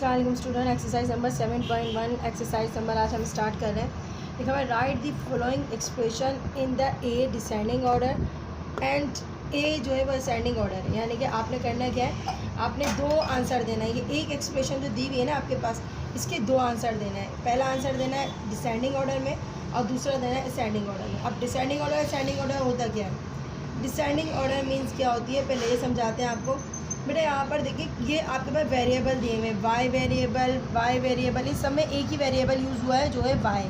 अस्सलाम वालेकुम student. Exercise number 7.1 exercise number आज हम स्टार्ट कर रहे हैं। देखो हमें write the following expression in the a descending order and uh जो है वो असेंडिंग ऑर्डर है। यानी कि आपने करना क्या है, आपने दो आंसर देना है। ये एक एक्सप्रेशन जो दी हुई है ना आपके पास, इसके दो आंसर देना है। पहला आंसर देना है डिसेंडिंग ऑर्डर में और दूसरा देना है असेंडिंग ऑर्डर में। अब डिसेंडिंग ऑर्डर असेंडिंग ऑर्डर होता क्या है? डिसेंडिंग ऑर्डर मीन्स क्या होती है, पहले ये समझाते हैं आपको। बेटा यहाँ पर देखिए, ये आपके पास वेरिएबल दिए हुए, वाई वेरिएबल, इस सब में एक ही वेरिएबल यूज़ हुआ है जो है वाई।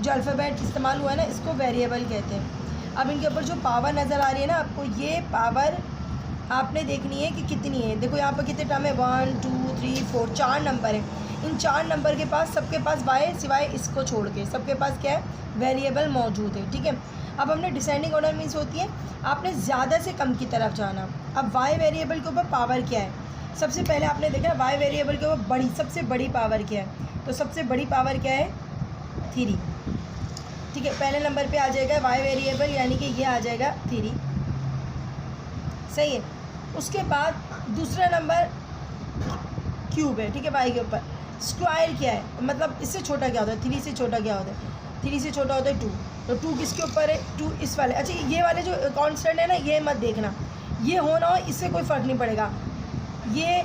जो अल्फ़ाबेट इस्तेमाल हुआ है ना, इसको वेरिएबल कहते हैं। अब इनके ऊपर जो पावर नज़र आ रही है ना आपको, ये पावर आपने देखनी है कि कितनी है। देखो यहाँ पर कितने टर्म है, 1 2 3 4, 4 नंबर है। इन 4 नंबर के पास सबके पास वाई सिवाय इसको छोड़ के सबके पास क्या है, वेरिएबल मौजूद है। ठीक है। अब हमने डिसेंडिंग ऑर्डर मीन्स होती है आपने ज़्यादा से कम की तरफ जाना। अब वाई वेरिएबल के ऊपर पावर क्या है, सबसे पहले आपने देखा वाई वेरिएबल के ऊपर सबसे बड़ी पावर क्या है, तो सबसे बड़ी पावर क्या है, 3। ठीक है, पहले नंबर पे आ जाएगा वाई वेरिएबल, यानी कि ये आ जाएगा 3। सही है। उसके बाद दूसरा नंबर क्यूब है। ठीक है, वाई के ऊपर स्क्वायर क्या है, मतलब इससे छोटा क्या होता है, 3 से छोटा क्या होता है, 3 से छोटा होता है 2। तो 2 किसके ऊपर है, 2 इस वाले। अच्छा, ये वाले जो कांस्टेंट है ना, ये मत देखना, ये हो ना हो इससे कोई फ़र्क नहीं पड़ेगा। ये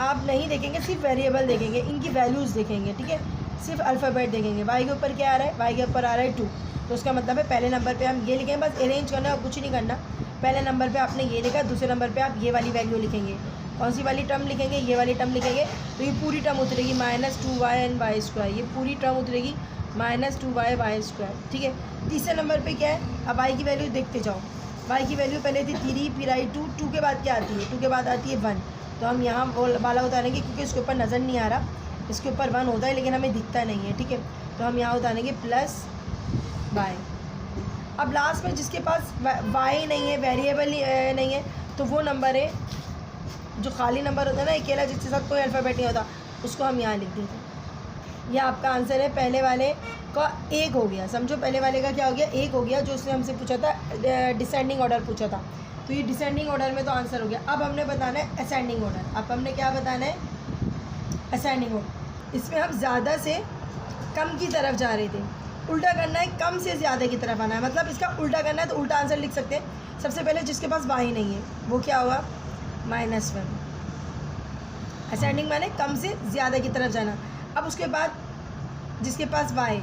आप नहीं देखेंगे, सिर्फ वेरिएबल देखेंगे, इनकी वैल्यूज़ देखेंगे। ठीक है, सिर्फ अल्फ़ाबेट देखेंगे। वाई के ऊपर क्या आ रहा है, वाई के ऊपर आ रहा है 2, तो उसका मतलब है पहले नंबर पे हम ये लिखेंगे। बस अरेंज करना है और कुछ नहीं करना। पहले नंबर पे आपने ये लिखा, दूसरे नंबर पे आप ये वाली वैल्यू लिखेंगे। कौन सी वाली टर्म लिखेंगे, ये वाली टर्म लिखेंगे। तो ये पूरी टर्म उतरेगी -2y एंड वाई स्क्वायर, ये पूरी टर्म उतरेगी -2y वाई स्क्वायर। ठीक है। तीसरे नंबर पे क्या है, अब वाई की वैल्यू देखते जाओ। वाई की वैल्यू पहले थी 3, फिर आई 2, 2 के बाद क्या आती है, 2 के बाद आती है 1। तो हम यहाँ वाला उतारेंगे क्योंकि इसके ऊपर नज़र नहीं आ रहा, इसके ऊपर 1 होता है लेकिन हमें दिखता नहीं है। ठीक है, तो हम यहाँ उतारेंगे +y। अब लास्ट में जिसके पास वाई नहीं है, वेरिएबल नहीं है, तो वो नंबर है जो खाली नंबर होता है ना अकेला, जिसके साथ कोई अल्फ़ाबेट नहीं होता, उसको हम यहाँ लिख देते हैं। यह आपका आंसर है। पहले वाले का 1 हो गया, समझो पहले वाले का क्या हो गया, 1 हो गया, जो उसने हमसे पूछा था डिसेंडिंग ऑर्डर पूछा था, तो ये डिसेंडिंग ऑर्डर में तो आंसर हो गया। अब हमने बताना है असेंडिंग ऑर्डर। अब हमने क्या बताना है, असेंडिंग ऑर्डर। इसमें हम ज़्यादा से कम की तरफ जा रहे थे, उल्टा करना है, कम से ज़्यादा की तरफ आना है। मतलब इसका उल्टा करना है तो उल्टा आंसर लिख सकते हैं। सबसे पहले जिसके पास वाई नहीं है वो क्या हुआ, -1। असेंडिंग माने कम से ज़्यादा की तरफ जाना। अब उसके बाद जिसके पास वाई,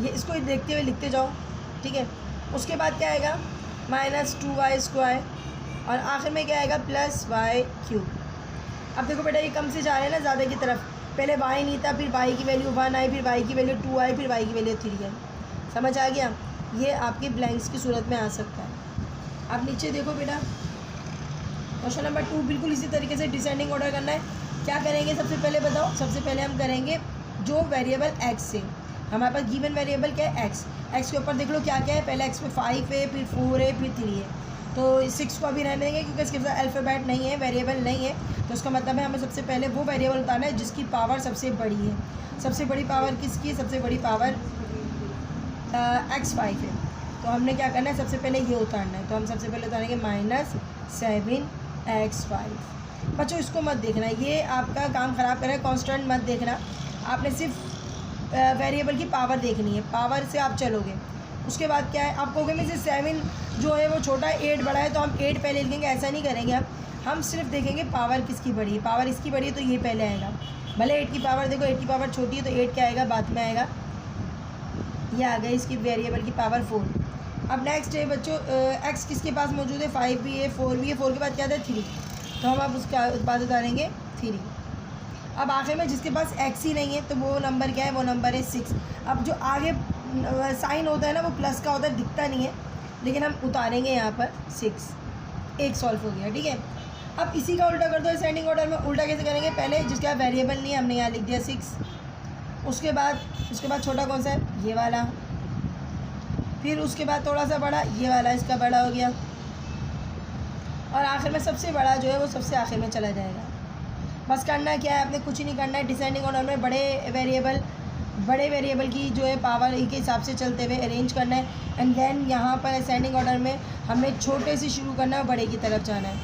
ये इसको देखते हुए लिखते जाओ। ठीक है। उसके बाद क्या आएगा, -2y स्क्वायर, और आखिर में क्या आएगा, +y³। अब देखो बेटा, ये कम से जा रहे हैं ना ज़्यादा की तरफ। पहले वाई नहीं था, फिर वाई की वैल्यू 1 आई, फिर वाई की वैल्यू 2 आई, फिर वाई की वैल्यू 3 आई। समझ आ गया? ये आपके ब्लैंक्स की सूरत में आ सकता है। अब नीचे देखो बेटा, क्वेश्चन नंबर 2 बिल्कुल इसी तरीके से डिसेंडिंग ऑर्डर करना है। क्या करेंगे, सबसे पहले बताओ, सबसे पहले हम करेंगे जो वेरिएबल x से, हमारे पास गिवन वेरिएबल क्या है, x के ऊपर देख लो क्या क्या है। पहले x पे 5 है, फिर 4 है, फिर 3 है। तो 6 को अभी रहने देंगे क्योंकि इसके पास अल्फ़ाबेट नहीं है, वेरिएबल नहीं है। तो उसका मतलब है हमें सबसे पहले वो वेरिएबल उतारना है जिसकी पावर सबसे बड़ी है। सबसे बड़ी पावर किसकी है, सबसे बड़ी पावर x5 है। तो हमने क्या करना है, सबसे पहले ये उतारना है। तो हम सबसे पहले उतारेंगे -7x5। बच्चों इसको मत देखना, ये आपका काम ख़राब कर रहा है। कांस्टेंट मत देखना, आपने सिर्फ वेरिएबल की पावर देखनी है, पावर से आप चलोगे। उसके बाद क्या है, आप कहोगे में से 7 जो है वो छोटा है, 8 बड़ा है, तो हम 8 पहले लिखेंगे। ऐसा नहीं करेंगे हम सिर्फ देखेंगे पावर किसकी बड़ी है। पावर इसकी बड़ी है तो ये पहले आएगा। भले 8 की पावर देखो, 8 की पावर छोटी है तो 8 क्या आएगा, बाद में आएगा। ये आ गया इसकी वेरिएबल की पावर 4। अब नेक्स्ट है बच्चों, x किसके पास मौजूद है, 5 भी है, 4 भी है। 4 के बाद क्या था, 3, तो हम अब उसका बाद उतारेंगे 3। अब आखिर में जिसके पास x ही नहीं है तो वो नंबर क्या है, वो नंबर है 6। अब जो आगे साइन होता है ना वो प्लस का होता है, दिखता नहीं है, लेकिन हम उतारेंगे यहाँ पर 6। एक सॉल्व हो गया। ठीक है। अब इसी का उल्टा कर दो असेंडिंग ऑर्डर में। उल्टा कैसे करेंगे, पहले जिसका वेरिएबल नहीं है हमने यहाँ लिख दिया 6। उसके बाद छोटा कौन सा है, ये वाला। फिर उसके बाद थोड़ा सा बड़ा, ये वाला, इसका बड़ा हो गया। और आखिर में सबसे बड़ा जो है वो सबसे आखिर में चला जाएगा। बस करना क्या है, आपने कुछ नहीं करना है। डिसेंडिंग ऑर्डर में बड़े वेरिएबल की जो है पावर के हिसाब से चलते हुए अरेंज करना है। एंड देन यहाँ पर असेंडिंग ऑर्डर में हमें छोटे से शुरू करना है, बड़े की तरफ जाना है।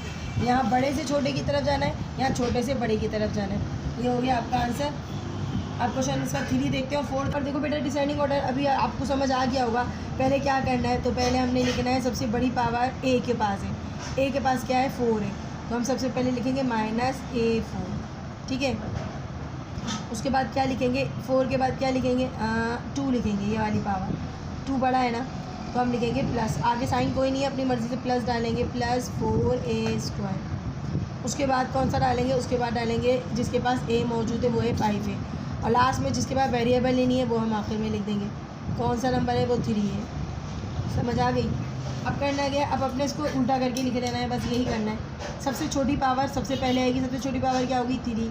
यहाँ बड़े से छोटे की तरफ जाना है, यहाँ छोटे से बड़े की तरफ जाना है। ये हो गया आपका आंसर। आप क्वेश्चन इसका 3 देखते हो। 4 पर देखो बेटा डिसेंडिंग ऑर्डर अभी आपको समझ आ गया होगा। पहले क्या करना है, तो पहले हमने लिखना है सबसे बड़ी पावर ए के पास है, ए के पास क्या है 4 है, तो हम सबसे पहले लिखेंगे -a4, ठीक है। उसके बाद क्या लिखेंगे, 4 के बाद क्या लिखेंगे 2 लिखेंगे, ये वाली पावर 2 बड़ा है ना, तो हम लिखेंगे प्लस, आगे साइन कोई नहीं है, अपनी मर्ज़ी से प्लस डालेंगे, +4a²। उसके बाद कौन सा डालेंगे, उसके बाद डालेंगे जिसके पास a मौजूद है वो है 5 है, और लास्ट में जिसके पास वेरिएबल ही नहीं है वो हम आखिर में लिख देंगे। कौन सा नंबर है, वो 3 है। समझ आ गई। अब करना क्या है, अब अपने इसको उल्टा करके लिख देना है, बस यही करना है। सबसे छोटी पावर सबसे पहले आएगी, सबसे छोटी पावर क्या होगी 3,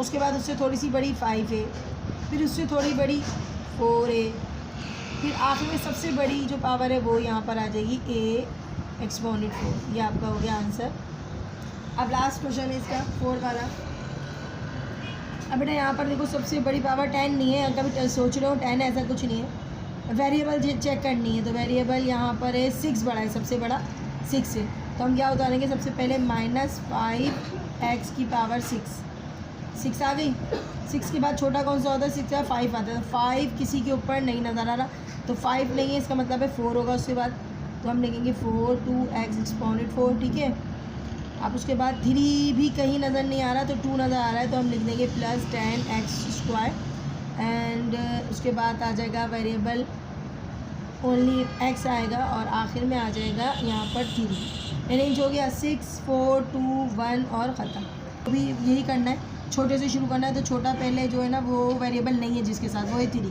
उसके बाद उससे थोड़ी सी बड़ी 5 है, फिर उससे थोड़ी बड़ी 4 है, फिर आखिर में सबसे बड़ी जो पावर है वो यहाँ पर आ जाएगी a एक्सपोनेंट 4। ये आपका हो गया आंसर। अब लास्ट क्वेश्चन है इसका 4 वाला। अब बेटा यहाँ पर देखो सबसे बड़ी पावर 10 नहीं है, कभी सोच रहे हो 10 है, ऐसा कुछ नहीं है। वेरिएबल चेक करनी है, तो वेरिएबल यहाँ पर है 6 बड़ा है, सबसे बड़ा 6 है, तो हम क्या उतारेंगे सबसे पहले -5x की पावर 6 आ गई। 6 के बाद छोटा कौन सा होता है, 6 का 5 आता है, तो 5 किसी के ऊपर नहीं नज़र आ रहा, तो 5 नहीं है, इसका मतलब है 4 होगा उसके बाद, तो हम लिखेंगे 4 2x एक्सपोनेंट 4, ठीक है। अब उसके बाद 3 भी कहीं नज़र नहीं आ रहा, तो 2 नज़र आ रहा है, तो हम लिख देंगे +10x², एंड उसके बाद आ जाएगा वेरिएबल ओनली x आएगा, और आखिर में आ जाएगा यहाँ पर 3। अरेंज हो गया 6 4 2 1 और ख़त्म। अभी यही करना है, छोटे से शुरू करना है, तो छोटा पहले जो है ना वो वेरिएबल नहीं है जिसके साथ, वो है 3।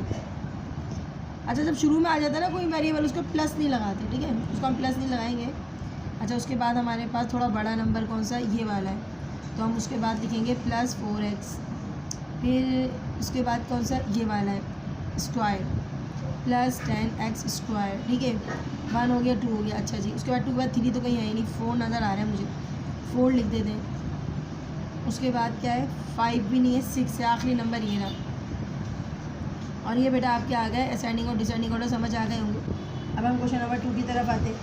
अच्छा, जब शुरू में आ जाता है ना कोई वेरिएबल, उसको प्लस नहीं लगाते, ठीक है, उसको हम प्लस नहीं लगाएंगे। अच्छा, उसके बाद हमारे पास थोड़ा बड़ा नंबर कौन सा, ये वाला है, तो हम उसके बाद लिखेंगे +4x, फिर उसके बाद कौन सा, ये वाला है स्क्वायर, +10x², ठीक है। 1 हो गया, 2 हो गया। अच्छा जी, उसके बाद 2 के बाद 3 तो कहीं है ही नहीं, 4 नज़र आ रहा है मुझे, 4 लिख देते हैं। उसके बाद क्या है, 5 भी नहीं है, 6 है, आखिरी नंबर ये रहा। और ये बेटा आपके आ गए असेंडिंग और डिसेंडिंग ऑर्डर, समझ आ गए होंगे। अब हम क्वेश्चन नंबर 2 की तरफ आते हैं।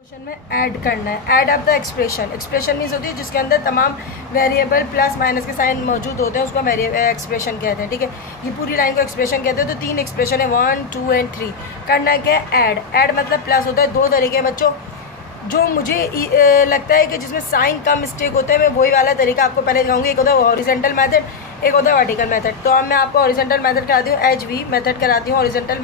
क्वेश्चन में ऐड करना है, add of the expression means होती है जिसके अंदर तमाम वेरिएबल प्लस माइनस के साइन मौजूद होते हैं, उसको एक्सप्रेशन कहते हैं, ठीक है। ये पूरी लाइन को एक्सप्रेशन कहते हैं। तो 3 एक्सप्रेशन है, 1 2 एंड 3। करना क्या है, ऐड मतलब प्लस होता है। 2 तरीके हैं बच्चों, जो मुझे लगता है कि जिसमें साइन कम मिस्टेक होते हैं, मैं वही वाला तरीका आपको पहले दिखाऊंगी। एक होता है हॉरिजॉन्टल मेथड, एक होता है वर्टिकल मेथड। तो अब मैं आपको हॉरिजॉन्टल मेथड कराती हूँ, HV मेथड कराती हूँ, हॉरिजॉन्टल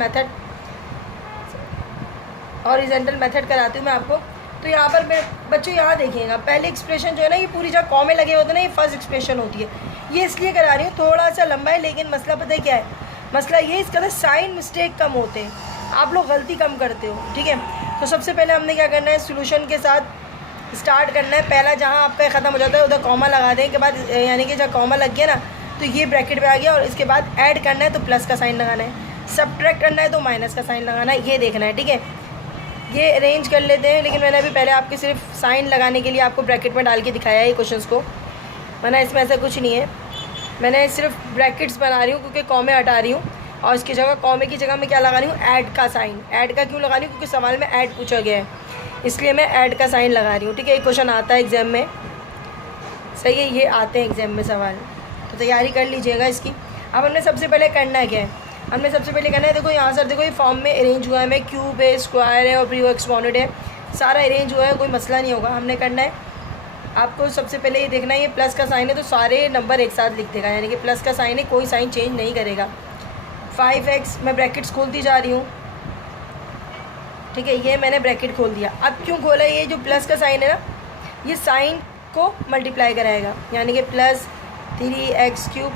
मेथड कराती हूँ मैं आपको। तो यहाँ पर बच्चों यहाँ देखिएगा, पहले एक्सप्रेशन जो है ना, ये पूरी जगह कॉमे लगे होते हैं ना, ये फर्स्ट एक्सप्रेशन होती है। ये इसलिए करा रही हूँ, थोड़ा सा लंबा है, लेकिन मसला पता है क्या है, मसला ये इसका ना साइन मिस्टेक कम होते हैं, आप लोग गलती कम करते हो, ठीक है। तो सबसे पहले हमने क्या करना है, सोल्यूशन के साथ स्टार्ट करना है। पहला जहाँ आपका ख़त्म हो जाता है उधर कॉमा लगा देने के बाद, यानी कि जब कॉमा लग गया ना, तो ये ब्रैकेट में आ गया, और इसके बाद ऐड करना है तो प्लस का साइन लगाना है, सब्ट्रैक्ट करना है तो माइनस का साइन लगाना है, ये देखना है, ठीक है। ये अरेंज कर लेते हैं, लेकिन मैंने अभी पहले आपके सिर्फ साइन लगाने के लिए आपको ब्रैकेट में डाल के दिखाया है ये क्वेश्चंस को, वरना इसमें ऐसा कुछ नहीं है। मैंने सिर्फ ब्रैकेट्स बना रही हूँ क्योंकि कॉमे हटा रही हूँ, और इसकी जगह कॉमे की जगह मैं क्या लगा रही हूँ, ऐड का साइन। ऐड का क्यों लगा रही हूँ, क्योंकि सवाल में ऐड पूछा गया है, इसलिए मैं ऐड का साइन लगा रही हूँ, ठीक है। एक क्वेश्चन आता है एग्जाम में, सही है, ये आते हैं एग्जाम में सवाल, तो तैयारी कर लीजिएगा इसकी। अब हमने सबसे पहले करना है क्या है, हमने सबसे पहले करना है, देखो यहाँ सर देखो ये फॉर्म में अरेंज हुआ है, मैं क्यूब है, स्क्वायर है और प्री एक्सपोनेंट है, सारा अरेंज हुआ है, कोई मसला नहीं होगा। हमने करना है आपको सबसे पहले ये देखना है, ये प्लस का साइन है तो सारे नंबर एक साथ लिख देगा, यानी कि प्लस का साइन है, कोई साइन चेंज नहीं करेगा। 5x मैं ब्रैकेट्स खोलती जा रही हूँ, ठीक है, ये मैंने ब्रैकेट खोल दिया। अब क्यों खोला, ये जो प्लस का साइन है ना, ये साइन को मल्टीप्लाई कराएगा, यानी कि +3x³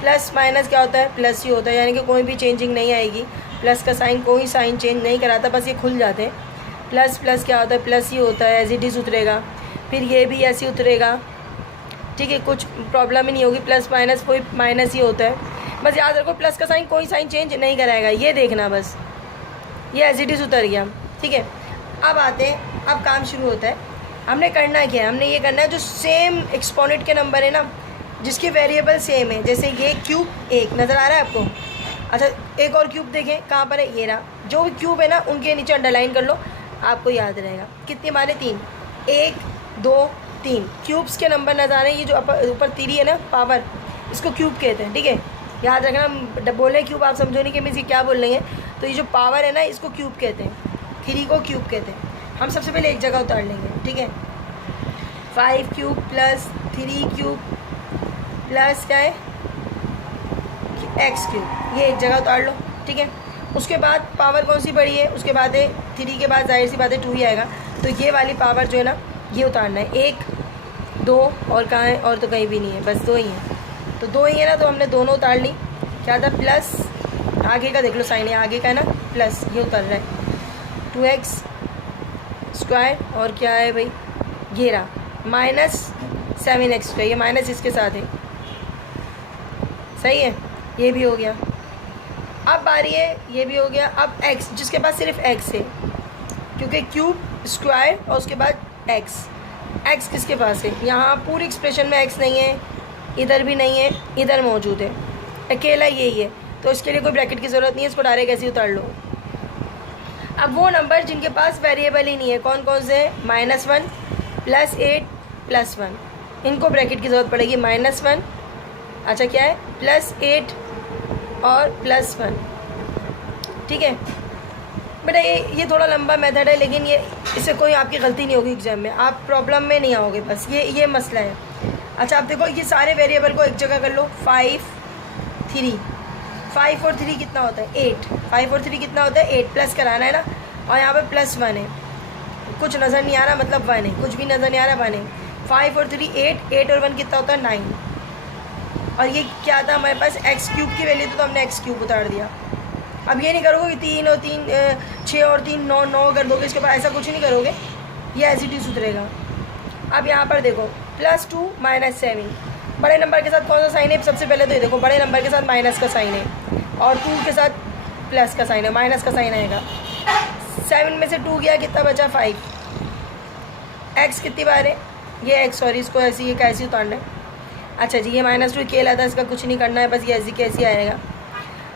प्लस माइनस क्या होता है, प्लस ही होता है, यानी कि कोई भी चेंजिंग नहीं आएगी। प्लस का साइन कोई साइन चेंज नहीं कराता, बस ये खुल जाते हैं। प्लस प्लस क्या होता है, प्लस ही होता है, एज इट इज़ उतरेगा, फिर ये भी ऐसे ही उतरेगा, ठीक है, कुछ प्रॉब्लम ही नहीं होगी। प्लस माइनस कोई माइनस ही होता है, बस याद रखो प्लस का साइन कोई साइन चेंज नहीं कराएगा, ये देखना बस, ये एज इट इज़ उतर गया, ठीक है। अब आते हैं, अब काम शुरू होता है। हमने करना क्या है, हमने ये करना है जो सेम एक्सपोनेंट के नंबर है ना, जिसके वेरिएबल सेम है, जैसे ये क्यूब 1 नज़र आ रहा है आपको। अच्छा, एक और क्यूब देखें कहाँ पर है, ये रहा। जो भी क्यूब है ना उनके नीचे अंडरलाइन कर लो, आपको याद रहेगा। कितने माने, 3, 1 2 3 क्यूब्स के नंबर नजर आ रहे हैं। ये जो ऊपर 3 है ना पावर, इसको क्यूब कहते हैं, ठीक है। याद रखना, बोले क्यूब आप समझो नहीं कि मीन्स ये क्या बोल रही हैं। तो ये जो पावर है ना इसको क्यूब कहते हैं, 3 को क्यूब कहते हैं। हम सबसे पहले एक जगह उतार लेंगे, ठीक है। 5 क्यूब प्लस 3 क्यूब प्लस क्या है x क्यूब, ये एक जगह उतार लो, ठीक है। उसके बाद पावर कौन सी बड़ी है, उसके बाद है 3 के बाद जाहिर सी बात है 2 ही आएगा। तो ये वाली पावर जो है ना ये उतारना है। 1 2 और कहाँ है, और तो कहीं भी नहीं है, बस 2 ही है। तो 2 ही है ना, तो हमने दोनों उतार ली। क्या था प्लस, आगे का देख लो साइन है, आगे का है ना प्लस, ये उतर रहा है 2x स्क्वायर और क्या है भाई ये रहा माइनस 7x स्क्वायर, ये माइनस इसके साथ है, सही है। ये भी हो गया। अब बारी है, ये भी हो गया। अब x, जिसके पास सिर्फ x है, क्योंकि क्यूब स्क्वायर और उसके बाद x किसके पास है, यहाँ पूरी एक्सप्रेशन में x नहीं है, इधर भी नहीं है, इधर मौजूद है, अकेला यही है। तो इसके लिए कोई ब्रैकेट की ज़रूरत नहीं है, इसको डायरेक्ट ऐसे ही उतार लो। अब वो नंबर जिनके पास वेरिएबल ही नहीं है, कौन कौन से हैं, -1 +8 +1, इनको ब्रैकेट की ज़रूरत पड़ेगी। -1, अच्छा क्या है +8 और +1, ठीक है बेटा। ये थोड़ा लंबा मेथड है, लेकिन ये इससे कोई आपकी गलती नहीं होगी एग्जाम में, आप प्रॉब्लम में नहीं आओगे, बस ये मसला है। अच्छा आप देखो ये सारे वेरिएबल को एक जगह कर लो। 5 3, 5 और 3 कितना होता है 8, 5 और 3 कितना होता है 8, प्लस कराना है ना, और यहाँ पे +1 है, कुछ नज़र नहीं आ रहा मतलब 1 है, कुछ भी नज़र नहीं आ रहा 1 है। 5 और 3 8, 8 और 1 कितना होता है 9। और ये क्या था हमारे पास x क्यूब की वैल्यू, तो हमने x क्यूब उतार दिया। अब ये नहीं करोगे कि 3 और 3 6 और 3 9 9 कर दोगे, इसके ऊपर ऐसा कुछ नहीं करोगे, ये एज इट इज़ उतरेगा। अब यहाँ पर देखो +2 -7, बड़े नंबर के साथ कौन सा साइन है, सबसे पहले तो ये देखो बड़े नंबर के साथ माइनस का साइन है, और 2 के साथ प्लस का साइन है, माइनस का साइन आएगा। 7 में से 2 गया, कितना बचा 5। x कितनी बार है, ये x, सॉरी इसको ऐसे ये कैसे उतारना है। अच्छा जी ये -2 अकेला था, इसका कुछ नहीं करना है, बस ये ऐसे कैसे आएगा।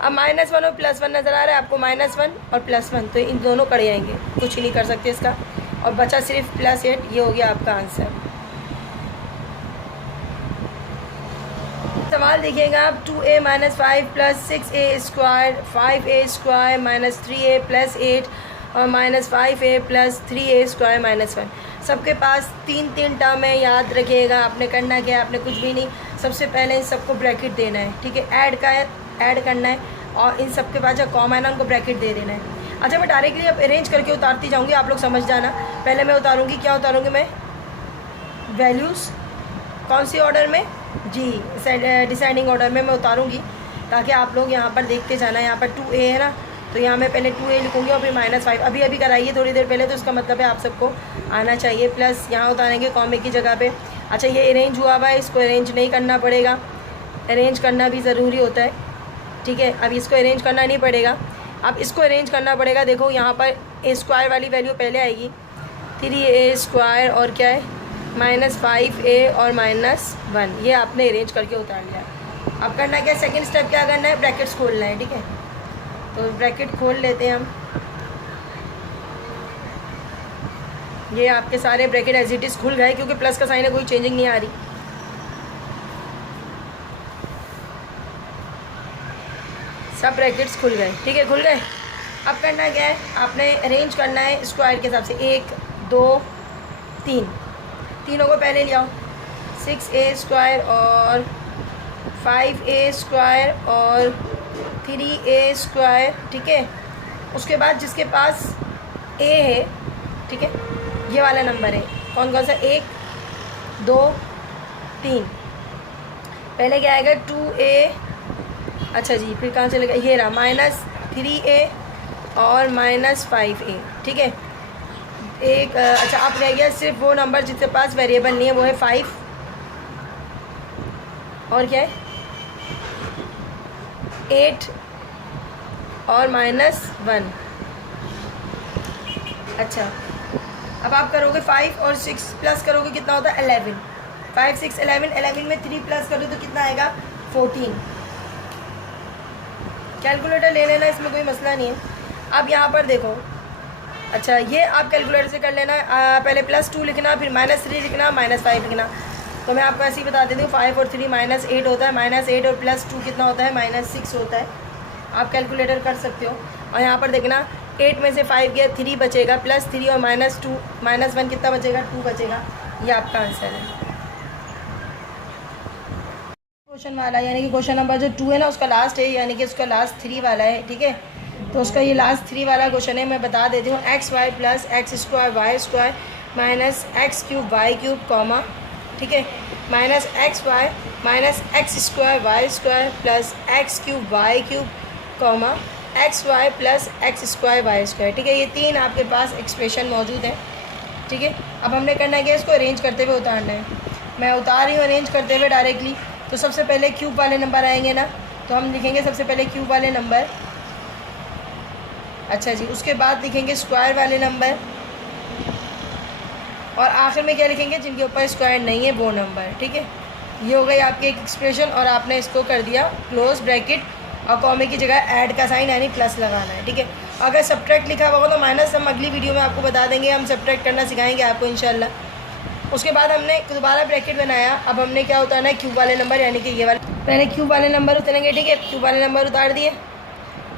अब -1 और +1 नज़र आ रहा है आपको, -1 और +1, तो इन दोनों कड़े आएंगे, कुछ ही नहीं कर सकते इसका, और बचा सिर्फ +8, ये हो गया आपका आंसर। सवाल देखिएगा आप, 2a - 5 + 6a square 5a square -3a + 8 और -5a + 3a स्क्वायर -1। सबके पास 3 टर्म है, याद रखिएगा। आपने करना क्या है, आपने कुछ भी नहीं, सबसे पहले इन सबको ब्रैकेट देना है, ठीक है। ऐड करना है और इन सबके पास जो कॉमन है उनको ब्रैकेट दे देना है। अच्छा मैं डायरेक्टली अब अरेंज करके उतारती जाऊँगी, आप लोग समझ जाना। पहले मैं उतारूँगी, क्या उतारूँगी मैं, वैल्यूज़, कौन सी ऑर्डर में जी, डिसेंडिंग ऑर्डर में मैं उतारूँगी, ताकि आप लोग यहाँ पर देखते जाना। यहाँ पर 2a है ना, तो यहाँ मैं पहले 2a लिखूँगी और फिर -5, अभी कराइए थोड़ी देर पहले, तो इसका मतलब है आप सबको आना चाहिए। प्लस यहाँ उतारेंगे कॉमे की जगह पे। अच्छा ये अरेंज हुआ हुआ है, इसको अरेंज नहीं करना पड़ेगा, अरेंज करना भी ज़रूरी होता है, ठीक है। अब इसको अरेंज करना नहीं पड़ेगा, अब इसको अरेंज करना पड़ेगा। देखो यहाँ पर a स्क्वायर वाली वैल्यू पहले आएगी, 3a स्क्वायर और क्या है -5a और -1, ये आपने अरेंज करके उतार लिया। अब करना क्या, सेकंड स्टेप क्या करना है, ब्रैकेट्स खोलना है, ठीक है। तो ब्रैकेट खोल लेते हैं हम, ये आपके सारे ब्रैकेट एज इट इज़ खुल गए, क्योंकि प्लस का साइन है, कोई चेंजिंग नहीं आ रही। सब ब्रैकेट्स खुल गए, ठीक है, खुल गए। अब करना क्या है, आपने अरेंज करना है स्क्वायर के हिसाब से, 1 2 3, तीनों को पहले ले आओ। 6a स्क्वायर और 5a स्क्वायर और 3a स्क्वायर, ठीक है। उसके बाद जिसके पास a है, ठीक है, ये वाला नंबर है, कौन कौन सा, 1 2 3, पहले क्या आएगा 2a, अच्छा जी फिर कहाँ चलेगा, ये रहा -3a और -5a, ठीक है। एक अच्छा आप रह गया सिर्फ वो नंबर जिसके पास वेरिएबल नहीं है, वो है 5 और क्या है 8 और -1। अच्छा अब आप करोगे 5 और 6 प्लस करोगे, कितना होता है 11, 5 6 11, 11 में 3 प्लस करो तो कितना आएगा 14। कैलकुलेटर ले लेना, इसमें कोई मसला नहीं है। अब यहाँ पर देखो अच्छा, ये आप कैलकुलेटर से कर लेना। पहले +2 लिखना, फिर -3 लिखना, -5 लिखना। तो मैं आपको ऐसे ही बता देती हूँ, 5 और 3 -8 होता है, -8 और +2 कितना होता है, -6 होता है। आप कैलकुलेटर कर सकते हो। और यहाँ पर देखना 8 में से 5 गया, 3 बचेगा, +3 और -2 -1 कितना बचेगा, 2 बचेगा। ये आपका आंसर है। क्वेश्चन वाला यानी कि क्वेश्चन नंबर जो 2 है ना, उसका लास्ट है, यानी कि उसका लास्ट 3 वाला है, ठीक है। तो उसका ये लास्ट 3 वाला क्वेश्चन है, मैं बता देती हूँ। XY + x² y² - x³ y³ comma, ठीक है, -xy - x² y² + x³ y³ comma xy + x² y², ठीक है। ये 3 आपके पास एक्सप्रेशन मौजूद है, ठीक है। अब हमने करना है कि इसको अरेंज करते हुए उतारना है। मैं उतार रही हूँ अरेंज करते हुए डायरेक्टली। तो सबसे पहले क्यूब वाले नंबर आएंगे ना, तो हम लिखेंगे सबसे पहले क्यूब वाले नंबर। अच्छा जी, उसके बाद लिखेंगे स्क्वायर वाले नंबर, और आखिर में क्या लिखेंगे, जिनके ऊपर स्क्वायर नहीं है वो नंबर, ठीक है। ये हो गई आपकी एक एक्सप्रेशन, और आपने इसको कर दिया क्लोज ब्रैकेट, और कॉमे की जगह ऐड का साइन यानी प्लस लगाना है, ठीक है। अगर सब्ट्रैक्ट लिखा होगा तो माइनस हम अगली वीडियो में आपको बता देंगे, हम सब्ट्रैक्ट करना सिखाएंगे आपको इंशाल्लाह। उसके बाद हमने दोबारा ब्रैकेट बनाया। अब हमने क्या उतारना है, क्यूब वाले नंबर, यानी कि ये वाले। पहले क्यूब वाले नंबर उतरेंगे, ठीक है, क्यूब वाले नंबर उतार दिए।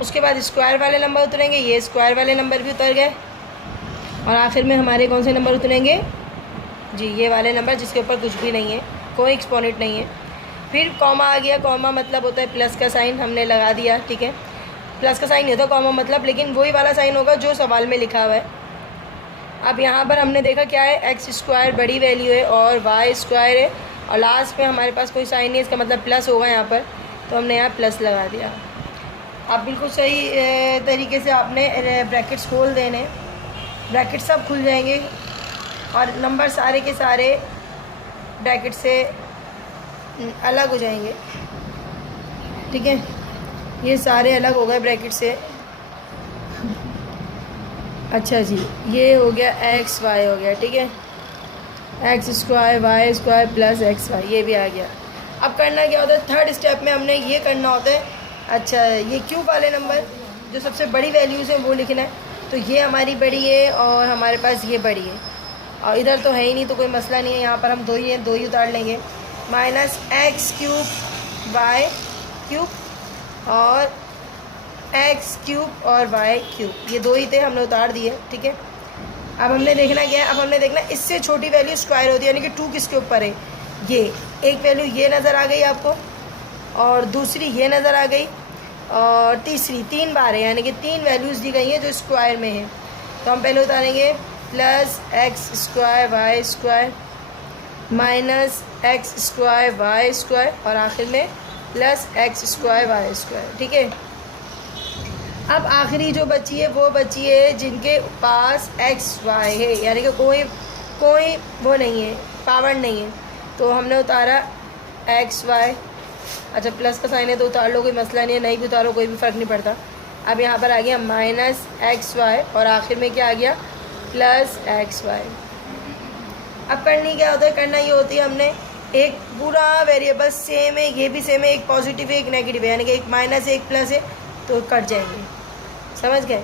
उसके बाद स्क्वायर वाले नंबर उतरेंगे, ये स्क्वायर वाले नंबर भी उतर गए। और आखिर में हमारे कौन से नंबर उतरेंगे जी, ये वाले नंबर जिसके ऊपर कुछ भी नहीं है, कोई एक्सपोनेंट नहीं है। फिर कॉमा आ गया, कॉमा मतलब होता है प्लस का साइन, हमने लगा दिया, ठीक है। प्लस का साइन नहीं होता कॉमा मतलब, लेकिन वही वाला साइन होगा जो सवाल में लिखा हुआ है। अब यहाँ पर हमने देखा क्या है, x² बड़ी वैल्यू है और y² है, और लास्ट में हमारे पास कोई साइन नहीं है, इसका मतलब प्लस होगा यहाँ पर, तो हमने यहाँ प्लस लगा दिया। अब बिल्कुल सही तरीके से आपने ब्रैकेट्स खोल देने, ब्रैकेट सब खुल जाएंगे और नंबर सारे के सारे ब्रैकेट से अलग हो जाएंगे, ठीक है। ये सारे अलग हो गए ब्रैकेट से। अच्छा जी, ये हो गया XY हो गया, ठीक है, x² y² + xy, ये भी आ गया। अब करना क्या होता है, थर्ड स्टेप में हमने ये करना होता है। अच्छा, ये क्यूब वाले नंबर जो सबसे बड़ी वैल्यूज़ हैं वो लिखना है। तो ये हमारी बड़ी है और हमारे पास ये बड़ी है, और इधर तो है ही नहीं तो कोई मसला नहीं है, यहाँ पर हम दो ही हैं, दो ही उतार लेंगे। -x³ y³ और x³ और y³, ये दो ही थे, हमने उतार दिए, ठीक है। अब हमने देखना क्या है, अब हमने देखना इससे छोटी वैल्यू स्क्वायर होती है, यानी कि 2 किसके ऊपर है, ये एक वैल्यू ये नज़र आ गई आपको, और दूसरी ये नज़र आ गई, और तीसरी 3 बार है, यानी कि 3 वैल्यूज़ दी गई हैं जो स्क्वायर में है। तो हम पहले उतारेंगे +x² y² -x² y² और आखिर में +x² y², ठीक है। अब आखिरी जो बची है वो बची है जिनके पास xy है, यानी कि कोई वो नहीं है, पावर नहीं है, तो हमने उतारा xy। अच्छा, प्लस का साइन है तो उतार लो, कोई मसला नहीं है, नहीं भी उतारो कोई भी फ़र्क नहीं पड़ता। अब यहाँ पर आ गया -xy और आखिर में क्या आ गया, +xy। अब करनी क्या होता है, करना ये होती है, हमने एक पूरा वेरिएबल सेम है, ये भी सेम है, एक पॉजिटिव है एक नेगेटिव है, यानी कि एक माइनस है एक प्लस है, तो कट जाएंगे, समझ गए।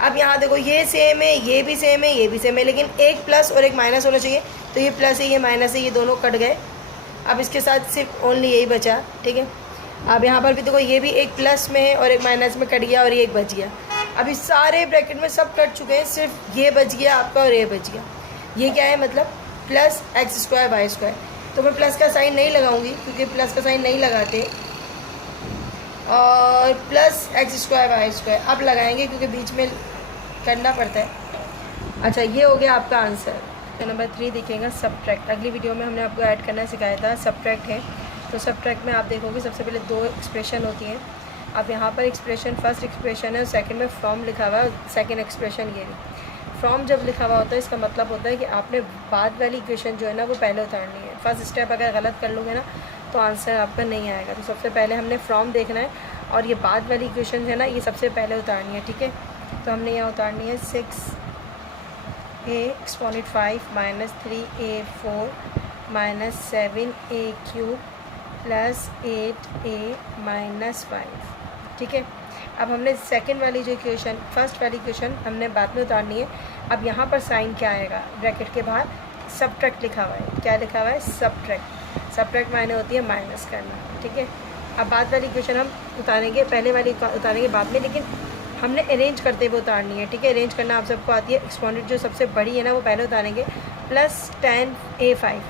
अब यहाँ देखो, ये सेम है, ये भी सेम है, ये भी सेम है, लेकिन एक प्लस और एक माइनस होना चाहिए, तो ये प्लस है ये माइनस है, ये दोनों कट गए। अब इसके साथ सिर्फ ओनली यही बचा, ठीक है। अब यहाँ पर भी देखो, ये भी एक प्लस में है और एक माइनस में कट गया, और ये एक बच गया। अब इस सारे ब्रैकेट में सब कट चुके हैं, सिर्फ ये बच गया आपका और ये बच गया। ये क्या है, मतलब +x² y²। तो मैं प्लस का साइन नहीं लगाऊंगी क्योंकि प्लस का साइन नहीं लगाते, और +x² y²। अब लगाएंगे क्योंकि बीच में करना पड़ता है। अच्छा, ये हो गया आपका आंसर। तो नंबर 3 दिखेगा सब्ट्रैक्ट। अगली वीडियो में हमने आपको ऐड करना सिखाया था, सब्ट्रैक्ट है। तो सब्ट्रैक्ट में आप देखोगे सबसे पहले 2 एक्सप्रेशन होती हैं। अब यहाँ पर एक्सप्रेशन फर्स्ट एक्सप्रेशन है और सेकंड में फ्रॉम लिखा हुआ है, सेकंड एक्सप्रेशन ये है। फ्रॉम जब लिखा हुआ होता है इसका मतलब होता है कि आपने बाद वाली इक्वेशन जो है ना वो पहले उतारनी है। फर्स्ट स्टेप अगर गलत कर लोगे ना तो आंसर आपका नहीं आएगा। तो सबसे पहले हमने फ्रॉम देखना है, और ये बाद वाली इक्वेशन है ना ये सबसे पहले उतारनी है, ठीक है। तो हमने यहाँ उतारनी है 6a exponent 5 -3a4 -7a³ + 8a - 5, ठीक है। अब हमने सेकंड वाली जो इक्वेशन, फर्स्ट वाली इक्वेशन हमने बाद में उतारनी है। अब यहाँ पर साइन क्या आएगा, ब्रैकेट के बाहर सबट्रैक्ट लिखा हुआ है। क्या लिखा हुआ है, सबट्रैक्ट। सबट्रैक्ट मायने होती है माइनस करना, ठीक है। अब बाद वाली इक्वेशन हम उतारेंगे, पहले वाली उतारेंगे बाद में, लेकिन हमने अरेंज करते हुए उतारनी है, ठीक है। अरेंज करना आप सबको आती है। एक्सपोनेंट जो सबसे बड़ी है ना वो पहले उतारेंगे, प्लस 10a5।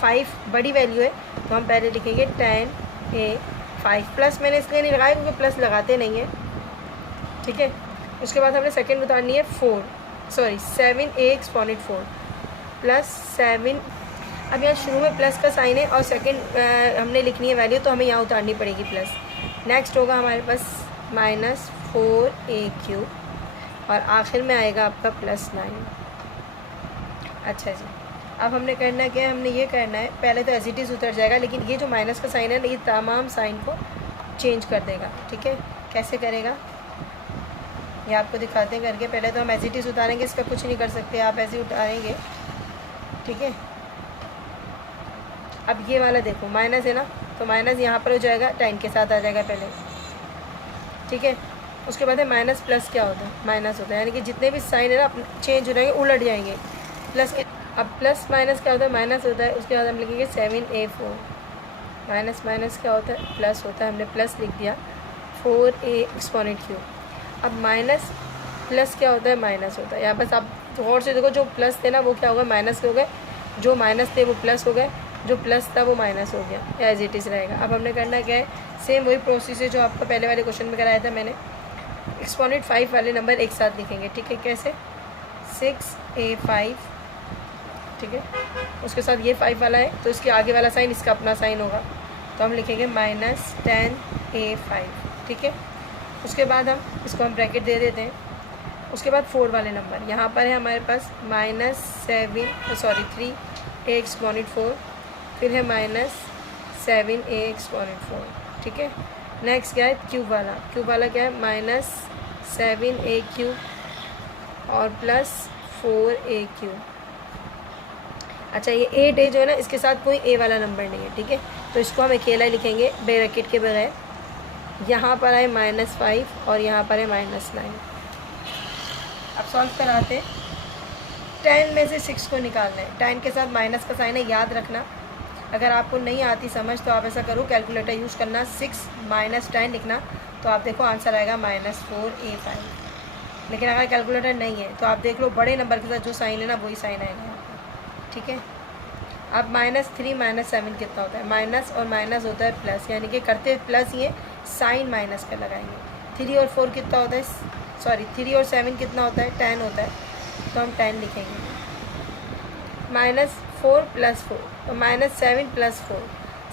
5 बड़ी वैल्यू है तो हम पहले लिखेंगे 10a5। प्लस मैंने इसलिए नहीं लगाया क्योंकि प्लस लगाते नहीं है, ठीक है। उसके बाद हमने सेकेंड उतारनी है 7a एक्सपोनेंट 4 प्लस 7। अब यहाँ शुरू में प्लस का साइन है और सेकेंड हमने लिखनी है वैल्यू, तो हमें यहाँ उतारनी पड़ेगी प्लस। नेक्स्ट होगा हमारे पास -4a³ और आखिर में आएगा आपका +9। अच्छा जी, अब हमने करना क्या है, हमने ये करना है, पहले तो एज इट इज़ उतर जाएगा, लेकिन ये जो माइनस का साइन है ना, ये तमाम साइन को चेंज कर देगा, ठीक है। कैसे करेगा ये आपको दिखाते हैं करके। पहले तो हम एज इट इज़ उतारेंगे, इसका कुछ नहीं कर सकते, आप ऐसे ही उतारेंगे, ठीक है। अब ये वाला देखो माइनस है ना, तो माइनस यहाँ पर हो जाएगा, 10 के साथ आ जाएगा पहले, ठीक है। उसके बाद है माइनस प्लस क्या होता है, माइनस होता है, यानी कि जितने भी साइन है ना चेंज हो जाएंगे, उलट जाएंगे। प्लस के अब प्लस माइनस क्या होता है, माइनस होता है। उसके बाद हम लिखेंगे 7a4। माइनस माइनस क्या होता है, प्लस होता है, हमने प्लस लिख दिया 4a एक्सपोनेंट क्यूब। अब माइनस प्लस क्या होता है, माइनस होता है। यहाँ बस आप गौर से देखो, जो प्लस थे ना वो क्या हो गए, माइनस हो गए, जो माइनस थे वो प्लस हो गए, जो प्लस था वो माइनस हो गया, एज इट इज़ रहेगा। अब हमने करना क्या है, सेम वही प्रोसेस है जो आपको पहले वाले क्वेश्चन में कराया था मैंने। एक्सपोनेंट 5 वाले नंबर एक साथ लिखेंगे, ठीक है। कैसे, 6a5, ठीक है। उसके साथ ये 5 वाला है तो इसके आगे वाला साइन इसका अपना साइन होगा, तो हम लिखेंगे -10a5, ठीक है। उसके बाद हम इसको हम ब्रैकेट दे देते हैं। उसके बाद 4 वाले नंबर यहाँ पर है हमारे पास -3a एक्सपोनेंट 4, फिर है -7a एक्सपोनेंट 4, ठीक है। नेक्स्ट क्या है, क्यूब वाला। क्यूब वाला क्या है, -7a³ और +4a³। अच्छा, ये 8a जो है ना, इसके साथ कोई a वाला नंबर नहीं है, ठीक है, तो इसको हम अकेला लिखेंगे ब्रैकेट के बगैर। यहाँ पर है -5 और यहाँ पर है -9। अब सॉल्व कराते हैं। 10 में से 6 को निकालना है, 10 के साथ माइनस का साइन है, याद रखना। अगर आपको नहीं आती समझ तो आप ऐसा करो, कैलकुलेटर यूज़ करना, 6 - 10 लिखना, तो आप देखो आंसर आएगा -4a5। लेकिन अगर कैलकुलेटर नहीं है तो आप देख लो, बड़े नंबर के साथ जो साइन है ना वही साइन आएगा यहाँ पर, ठीक है। अब -3 - 7 कितना होता है, माइनस और माइनस होता है प्लस, यानी कि करते प्लस ये साइन माइनस का लगाएंगे। 3 और 4 कितना होता है, 3 और 7 कितना होता है, 10 होता है, तो हम 10 लिखेंगे। -4 + 4 तो -7 + 4।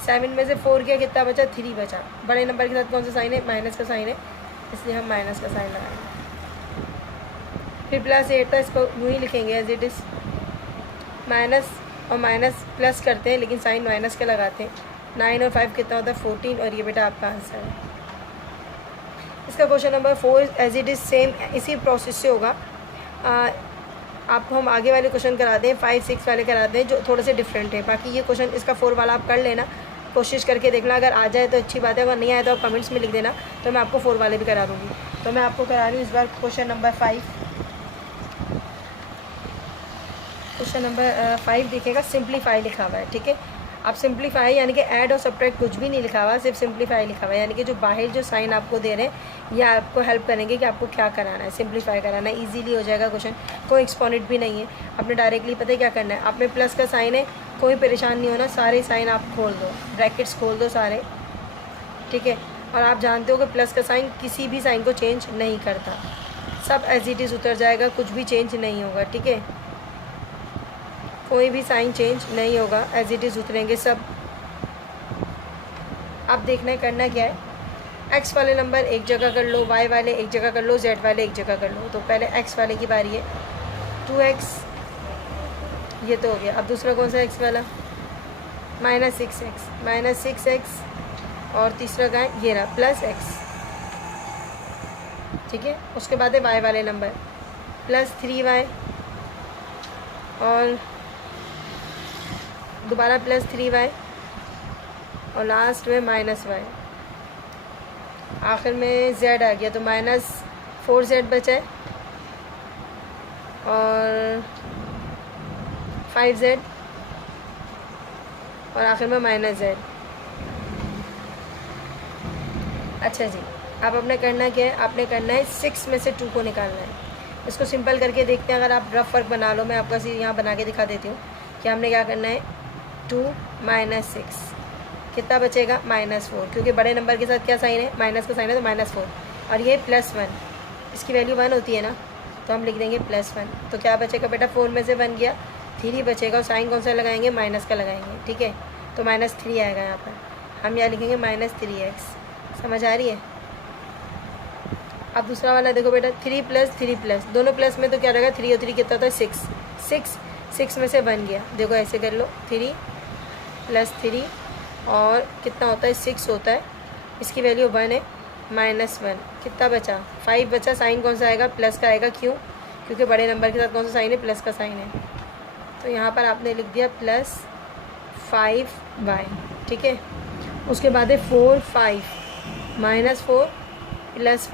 7 में से 4 गया, कितना बचा, 3 बचा। बड़े नंबर के साथ कौन सा साइन है, माइनस का साइन है, इसलिए हम माइनस का साइन लगाएंगे। फिर +8 था, इसको यूँ ही लिखेंगे एज इट इज़। माइनस और माइनस प्लस करते हैं लेकिन साइन माइनस का लगाते हैं। 9 और 5 कितना होता है, 14, और ये बेटा आपका आंसर है। इसका question number 4 as it is same इसी प्रोसेस से होगा। आपको हम आगे वाले क्वेश्चन कराते हैं, 5, 6 वाले कराते हैं जो थोड़े से डिफरेंट है। बाकी ये क्वेश्चन इसका 4 वाला आप कर लेना, कोशिश करके देखना, अगर आ जाए तो अच्छी बात है, अगर नहीं आए तो आप कमेंट्स में लिख देना, तो मैं आपको 4 वाले भी करा दूँगी। तो मैं आपको करा रही हूँ इस बार क्वेश्चन नंबर 5। क्वेश्चन नंबर 5 देखिएगा, सिंप्लीफाई लिखा हुआ है, ठीक है। आप सिंप्लीफाई यानी कि ऐड और सब्ट्रैक्ट कुछ भी नहीं लिखा हुआ, सिर्फ सिंप्लीफाई लिखा हुआ है, यानी कि जो बाहर जो साइन आपको दे रहे हैं ये आपको हेल्प करेंगे कि आपको क्या कराना है, सिंप्लीफाई कराना है। इजीली हो जाएगा क्वेश्चन, कोई एक्सपोनेंट भी नहीं है, आपने डायरेक्टली पता है क्या करना है। आप में प्लस का साइन है, कोई परेशान नहीं होना, सारे साइन आप खोल दो, ब्रैकेट्स खोल दो सारे, ठीक है। और आप जानते हो कि प्लस का साइन किसी भी साइन को चेंज नहीं करता, सब एज इट इज़ उतर जाएगा, कुछ भी चेंज नहीं होगा, ठीक है। कोई भी साइन चेंज नहीं होगा, एज इट इज़ उतरेंगे सब। अब देखना है करना क्या है, एक्स वाले नंबर एक जगह कर लो, वाई वाले एक जगह कर लो, जेड वाले एक जगह कर लो। तो पहले एक्स वाले की बारी है, 2x ये तो हो गया। अब दूसरा कौन सा एक्स वाला, -6x और तीसरा का है ये रहा +x, ठीक है। उसके बाद है वाई वाले नंबर +3y और दोबारा +3y और लास्ट में -y। आखिर में z आ गया तो -4z बचा है और 5z और आखिर में -z। अच्छा जी, अब आपने करना क्या है, आपने करना है 6 में से 2 को निकालना है। इसको सिंपल करके देखते हैं, अगर आप रफ वर्क बना लो, मैं आपका यहाँ बना के दिखा देती हूँ कि हमने क्या करना है। 2 - 6 कितना बचेगा, -4, क्योंकि बड़े नंबर के साथ क्या साइन है, माइनस का साइन है, तो -4 और ये +1, इसकी वैल्यू 1 होती है ना, तो हम लिख देंगे +1। तो क्या बचेगा बेटा, 4 में से 1 गया, 3 बचेगा और साइन कौन सा लगाएंगे, माइनस का लगाएंगे, ठीक है। तो -3 आएगा यहाँ पर, हम यहाँ लिखेंगे -3x। समझ आ रही है। अब दूसरा वाला देखो बेटा, 3 + 3 दोनों प्लस में तो क्या रहेगा, 3 और 3 कितना होता है, 6 में से 1 गया, देखो ऐसे कर लो, 3 + 3 और कितना होता है, 6 होता है, इसकी वैल्यू 1 है, -1 कितना बचा, 5 बचा। साइन कौन सा आएगा, प्लस का आएगा, क्यों, क्योंकि बड़े नंबर के साथ कौन सा साइन है, प्लस का साइन है। तो यहाँ पर आपने लिख दिया +5y, ठीक है। उसके बाद है 4 5 -4 +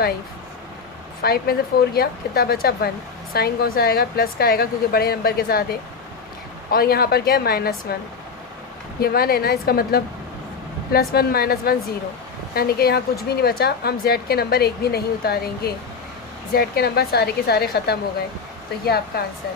5 में से 4 गया, कितना बचा, 1। साइन कौन सा आएगा, प्लस का आएगा, क्योंकि बड़े नंबर के साथ है। और यहाँ पर क्या है, -1, ये 1 है ना, इसका मतलब +1 - 1 0, यानी कि यहाँ कुछ भी नहीं बचा। हम z के नंबर एक भी नहीं उतारेंगे, z के नंबर सारे के सारे ख़त्म हो गए। तो ये आपका आंसर है।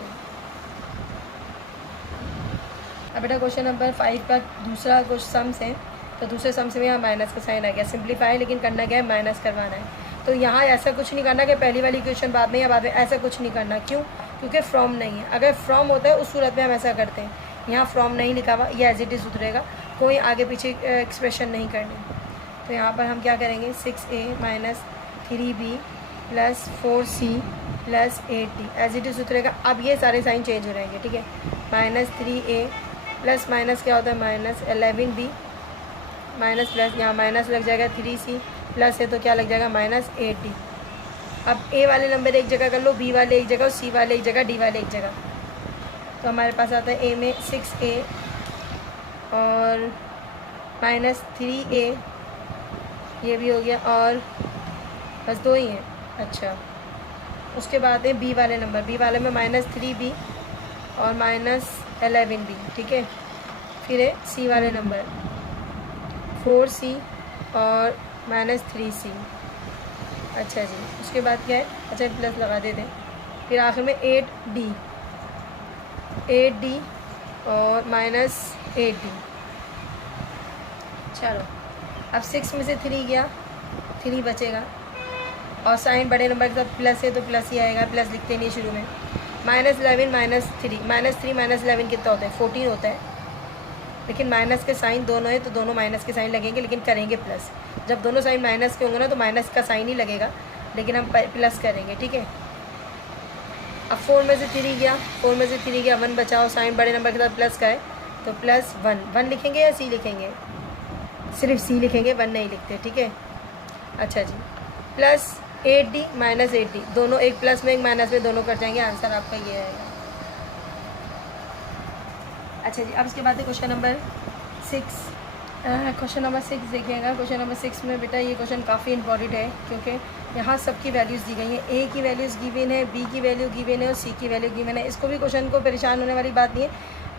अब बेटा क्वेश्चन नंबर 5 का दूसरा क्वेश्चन सम्स है, तो दूसरे सम्स में यहाँ माइनस का साइन आ गया। सिंप्लीफाई लेकिन करना क्या है, माइनस करवाना है। तो यहाँ ऐसा कुछ नहीं करना कि पहली वाली क्वेश्चन बाद में या बाद में, ऐसा कुछ नहीं करना। क्यों, क्योंकि फ्रॉम नहीं है। अगर फ्रॉम होता है उस सूरत में हम ऐसा करते हैं, यहाँ फ्रॉम नहीं लिखा हुआ, ये एज इट इज़ उतरेगा, कोई आगे पीछे एक्सप्रेशन नहीं करनी। तो यहाँ पर हम क्या करेंगे, 6a - 3b + 4c + 8d as it is उतरेगा। अब ये सारे साइन चेंज हो जाएंगे, ठीक है। -3a प्लस माइनस क्या होता है, -11b माइनस प्लस, यहाँ माइनस लग जाएगा, 3c प्लस है तो क्या लग जाएगा, -8d। अब a वाले नंबर एक जगह कर लो, b वाले एक जगह और c वाले एक जगह, d वाले एक जगह। तो हमारे पास आता है a में 6a और -3a, ये भी हो गया, और बस 2 ही हैं। अच्छा, उसके बाद है b वाले नंबर, b वाले में -3b और -11b, ठीक है। फिर है c वाले नंबर 4c और -3c। अच्छा जी, उसके बाद क्या है, अच्छा प्लस लगा देते हैं। फिर आखिर में 8d और -8d। चलो, अब 6 में से 3 गया, 3 बचेगा, और साइन बड़े नंबर के साथ प्लस है तो प्लस ही आएगा, प्लस लिखते नहीं शुरू में। -11 -3 -11 कितना होता है, 14 होता है। लेकिन माइनस के साइन दोनों है तो दोनों माइनस के साइन लगेंगे, लेकिन करेंगे प्लस। जब दोनों साइन माइनस के होंगे ना तो माइनस का साइन ही लगेगा, लेकिन हम प्लस करेंगे, ठीक है। अब 4 में से 3 गया, 4 में से 3 गया, 1 बचा, और साइन बड़े नंबर के साथ प्लस का है तो +1 लिखेंगे या c लिखेंगे, सिर्फ c लिखेंगे, 1 नहीं लिखते, ठीक है। अच्छा जी, +8d -8d, दोनों एक प्लस में एक माइनस में, दोनों कट जाएंगे, आंसर आपका ये आएगा। अच्छा जी, अब इसके बाद है क्वेश्चन नंबर 6। क्वेश्चन नंबर 6 देखिएगा। क्वेश्चन नंबर 6 में बेटा ये क्वेश्चन काफ़ी इंपॉर्टेंट है, क्योंकि यहाँ सबकी वैल्यूज़ दी गई हैं। a की वैल्यूज़ गिवन है, b की वैल्यू गिवन है और c की वैल्यू गिवन है। इसको भी क्वेश्चन को परेशान होने वाली बात नहीं है।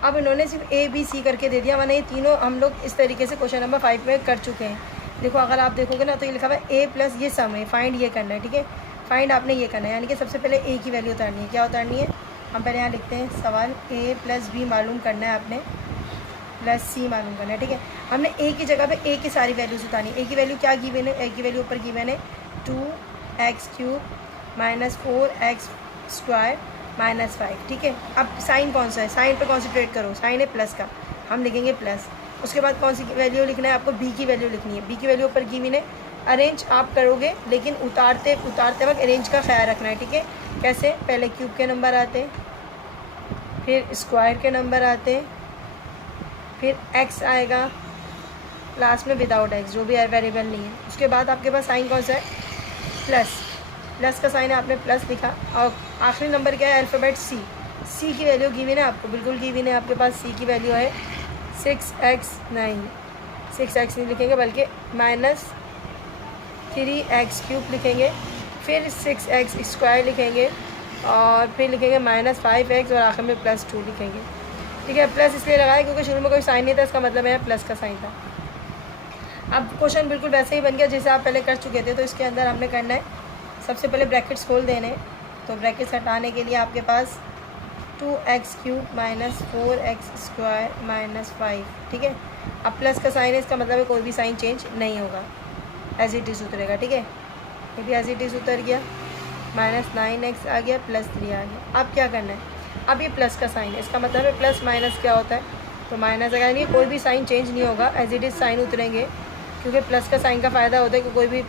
अब इन्होंने सिर्फ a b c करके दे दिया, वरना ये तीनों हम लोग इस तरीके से क्वेश्चन नंबर 5 में कर चुके हैं। देखो, अगर आप देखोगे ना तो ये लिखा हुआ है a प्लस ये सम है, फाइंड ये करना है, ठीक है। फाइंड आपने ये करना है, यानी कि सबसे पहले a की वैल्यू उतारनी है। क्या उतारनी है, हम पहले यहाँ लिखते हैं सवाल, a प्लस b मालूम करना है आपने, प्लस c मालूम करना है, ठीक है। हमने a की जगह पे a की सारी वैल्यूज उतारनी है। a की वैल्यू क्या गिवन है, a की वैल्यू ऊपर गिवन है 2x³ -4x² -5, ठीक है। अब साइन कौन सा है, साइन पे कॉन्सेंट्रेट करो, साइन है प्लस का, हम लिखेंगे प्लस। उसके बाद कौन सी वैल्यू लिखना है आपको, b की वैल्यू लिखनी है। b की वैल्यू ऊपर गिवन है, अरेंज आप करोगे, लेकिन उतारते वक्त अरेंज का ख्याल रखना है, ठीक है। कैसे, पहले क्यूब के नंबर आते हैं, फिर स्क्वायर के नंबर आते हैं, फिर x आएगा लास्ट में विदाउट x, जो भी वेरिएबल नहीं है। उसके बाद आपके पास साइन कौन सा है, प्लस का साइन है, आपने प्लस लिखा। और आखिरी नंबर क्या है, अल्फ़ाबेट c की वैल्यू गिवन है आपको, बिल्कुल गिवन है आपके पास। c की वैल्यू है 6x नहीं लिखेंगे बल्कि 3x³ लिखेंगे, फिर 6x² लिखेंगे और फिर लिखेंगे -5x और आखिर में +2 लिखेंगे। ठीक है, प्लस इसलिए लगाया क्योंकि शुरू में कोई साइन नहीं था, इसका मतलब है प्लस का साइन था। अब क्वेश्चन बिल्कुल वैसे ही बन गया जैसे आप पहले कर चुके थे। तो इसके अंदर हमने करना है, सबसे पहले ब्रैकेट्स खोल देने। तो ब्रैकेट्स हटाने के लिए आपके पास 2x³ - 4x² - 5। ठीक है, अब प्लस का साइन है, इसका मतलब है कोई भी साइन चेंज नहीं होगा, एज इट इज़ उतरेगा। ठीक है, ये भी एज इट इज़ उतर गया, -9x आ गया, +3 आ गया। अब क्या करना है, अब ये प्लस का साइन है, इसका मतलब है प्लस माइनस क्या होता है, तो माइनस अगर नहीं, कोई भी साइन चेंज नहीं होगा, एज इट इज़ साइन उतरेंगे, क्योंकि प्लस का साइन का फ़ायदा होता है कि कोई भी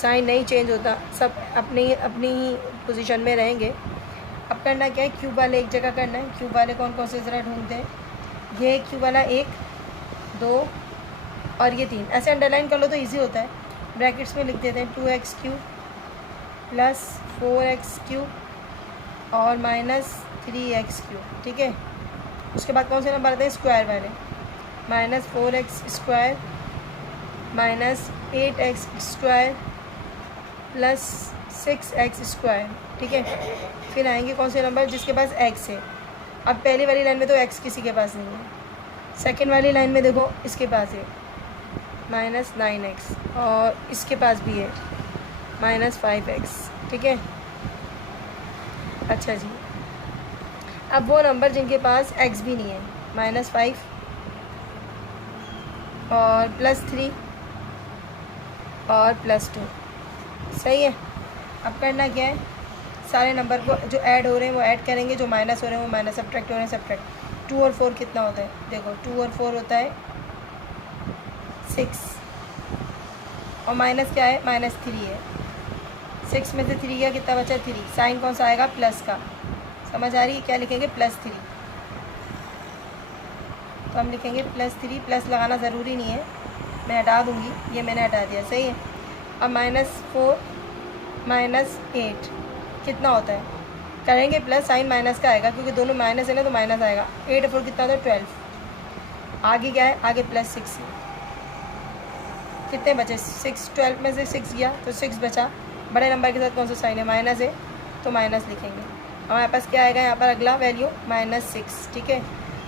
साइन नहीं चेंज होता, सब अपनी अपनी ही पोजीशन में रहेंगे। अब करना क्या है, क्यूब वाले एक जगह करना है। क्यूब वाले कौन कौन से ज़रा ढूंढते हैं, ये क्यूब वाला 1 2 और ये 3, ऐसे अंडरलाइन कर लो तो ईजी होता है। ब्रैकेट्स में लिख देते हैं 2x³ + 4x³ और -3x³। ठीक है, उसके बाद कौन से नंबर आते हैं, स्क्वायर वाले, -4x² - 8x² + 6x²। ठीक है, फिर आएंगे कौन से नंबर, जिसके पास x है। अब पहली वाली लाइन में तो x किसी के पास नहीं है, सेकंड वाली लाइन में देखो इसके पास है -9x और इसके पास भी है -5x। ठीक है, अच्छा जी, अब वो नंबर जिनके पास x भी नहीं है, -5 और +3 और +2, सही है। अब करना क्या है, सारे नंबर को जो ऐड हो रहे हैं वो ऐड करेंगे, जो माइनस हो रहे हैं वो माइनस, सब्ट्रैक्ट हो रहे हैं सब्ट्रैक्ट। 2 और 4 कितना होता है, देखो 2 और 4 होता है 6 और माइनस क्या है, -3 है। 6 में से 3 गया, कितना बचा, 3। साइन कौन सा आएगा, प्लस का, समझ आ रही है, क्या लिखेंगे, +3। तो हम लिखेंगे +3, प्लस लगाना ज़रूरी नहीं है, मैं हटा दूँगी, ये मैंने हटा दिया, सही है। अब -4 - 8 कितना होता है, करेंगे प्लस, साइन माइनस का आएगा क्योंकि दोनों माइनस है ना, तो माइनस आएगा। 8 और 4 कितना होता है, 12। आगे क्या है, आगे +6 है, कितने बचे, 6। 12 में से 6 गया तो 6 बचा, बड़े नंबर के साथ कौन सा साइन है, माइनस है, तो माइनस लिखेंगे। हमारे पास क्या आएगा यहाँ पर, अगला वैल्यू -6। ठीक है,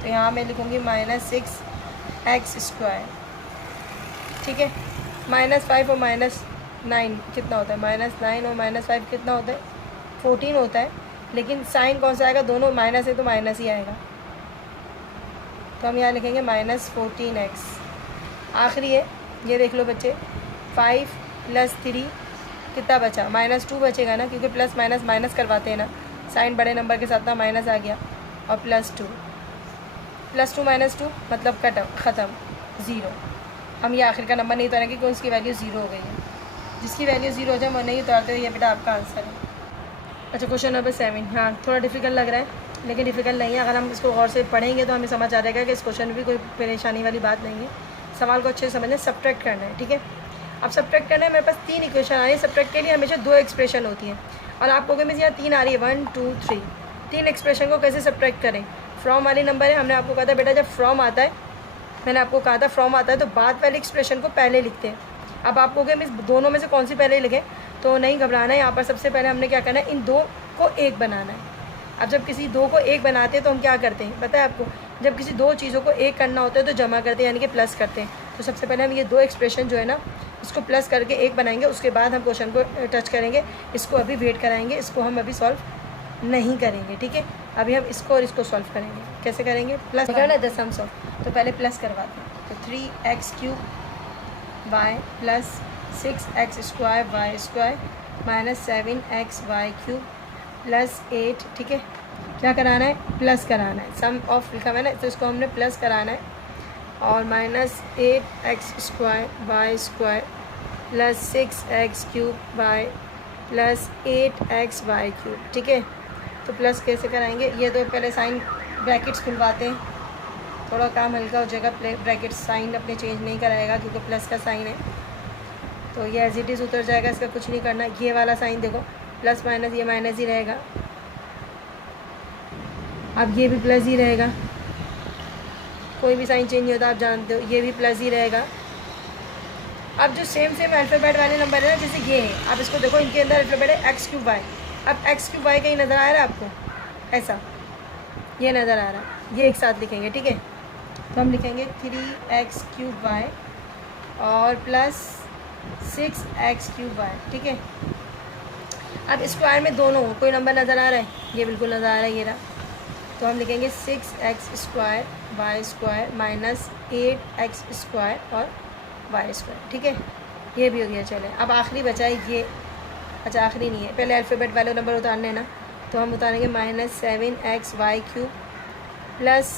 तो यहाँ मैं लिखूँगी -6x²। ठीक है, -5 और -9 कितना होता है, -9 और -5 कितना होता है, 14 होता है। लेकिन साइन कौन सा आएगा, दोनों माइनस है तो माइनस ही आएगा, तो हम यहाँ लिखेंगे -14x। आखिरी है, ये देख लो बच्चे, 5 + 3 कितना बचा, -2 बचेगा ना, क्योंकि प्लस माइनस माइनस करवाते हैं ना, साइन बड़े नंबर के साथ था, माइनस आ गया, और +2 -2 मतलब ख़त्म, 0। हम ये आखिर का नंबर नहीं उतारेंगे क्योंकि उसकी वैल्यू 0 हो गई है। जिसकी वैल्यू 0 हो जाए वो नहीं उतारते, तो ये बेटा आपका आंसर है। अच्छा, क्वेश्चन नंबर 7, हाँ थोड़ा डिफिकल्ट लग रहा है, लेकिन डिफिकल्ट नहीं है। अगर हम इसको गौर से पढ़ेंगे तो हमें समझ आ जाएगा कि इस क्वेश्चन में भी कोई परेशानी वाली बात नहीं है। सवाल को अच्छे से समझना, सब्ट्रैक्ट करना है। ठीक है, अब सब्ट्रैक्ट करना है, मेरे पास 3 इक्वेशन आ रही है। सब्ट्रैक्ट के लिए हमेशा 2 एक्सप्रेशन होती हैं, और आपको अगर यहाँ 3 आ रही है, 1 2 3, 3 एक्सप्रेशन को कैसे सब्ट्रैक्ट करें। फ्रॉम वाली नंबर है, हमने आपको कहा था बेटा जब फ्रॉम आता है, मैंने आपको कहा था फ्रॉम आता है तो बाद वाले एक्सप्रेशन को पहले लिखते हैं। अब आपको कि मिस दोनों में से कौन सी पहले लिखें, तो नहीं घबराना है। यहाँ पर सबसे पहले हमने क्या करना है, इन 2 को 1 बनाना है। अब जब किसी 2 को 1 बनाते हैं तो हम क्या करते हैं, पता है आपको, जब किसी 2 चीज़ों को 1 करना होता है तो जमा करते हैं, यानी कि प्लस करते हैं। तो सबसे पहले हम ये 2 एक्सप्रेशन जो है ना, इसको प्लस करके 1 बनाएंगे, उसके बाद हम क्वेश्चन को टच करेंगे। इसको अभी वेट कराएंगे, इसको हम अभी सॉल्व नहीं करेंगे। ठीक है, अभी हम इसको और इसको सॉल्व करेंगे। कैसे करेंगे, प्लस करना है दशम सौ, तो पहले प्लस करवाते हैं। तो 3x³ y + 6x² y² -7xy³ + 8। ठीक है, क्या कराना है, प्लस कराना है, सम ऑफ लिखा हुआ है ना, तो इसको हमने प्लस कराना है। और -8x² y² + 6x³ y + 8xy³। ठीक है, तो प्लस कैसे कराएंगे, ये तो पहले साइन ब्रैकेट्स खुलवाते हैं, थोड़ा काम हल्का हो जाएगा। ब्रैकेट साइन अपने चेंज नहीं कराएगा क्योंकि प्लस का साइन है, तो ये एज इट इज़ उतर जाएगा, इसका कुछ नहीं करना। ये वाला साइन देखो, प्लस माइनस, ये माइनस ही रहेगा, अब ये भी प्लस ही रहेगा, कोई भी साइन चेंज नहीं होता, आप जानते हो, ये भी प्लस ही रहेगा। अब जो सेम अल्फ़ाबेट वाले नंबर है ना, जैसे ये है, आप इसको देखो, इनके अंदर अल्फ़ाबेट है एक्स क्यूब वाई। अब एक्स क्यूब वाई कहीं नज़र आ रहा है आपको? ऐसा ये नज़र आ रहा है, ये एक साथ लिखेंगे, ठीक है। तो हम लिखेंगे 3x क्यूब वाई और प्लस 6x क्यूब वाई, ठीक है। अब स्क्वायर में दोनों कोई नंबर नज़र आ रहा है? ये बिल्कुल नज़र आ रहा है, ये रहा। तो हम लिखेंगे 6x square y square minus 8x square और वाई स्क्वायर, ठीक है। ये भी हो गया। चले अब आखिरी बचा है ये, अच्छा आखिरी नहीं है, पहले अल्फ़ाबेट वाले नंबर उतारने ना, तो हम उतारेंगे minus 7x y cube plus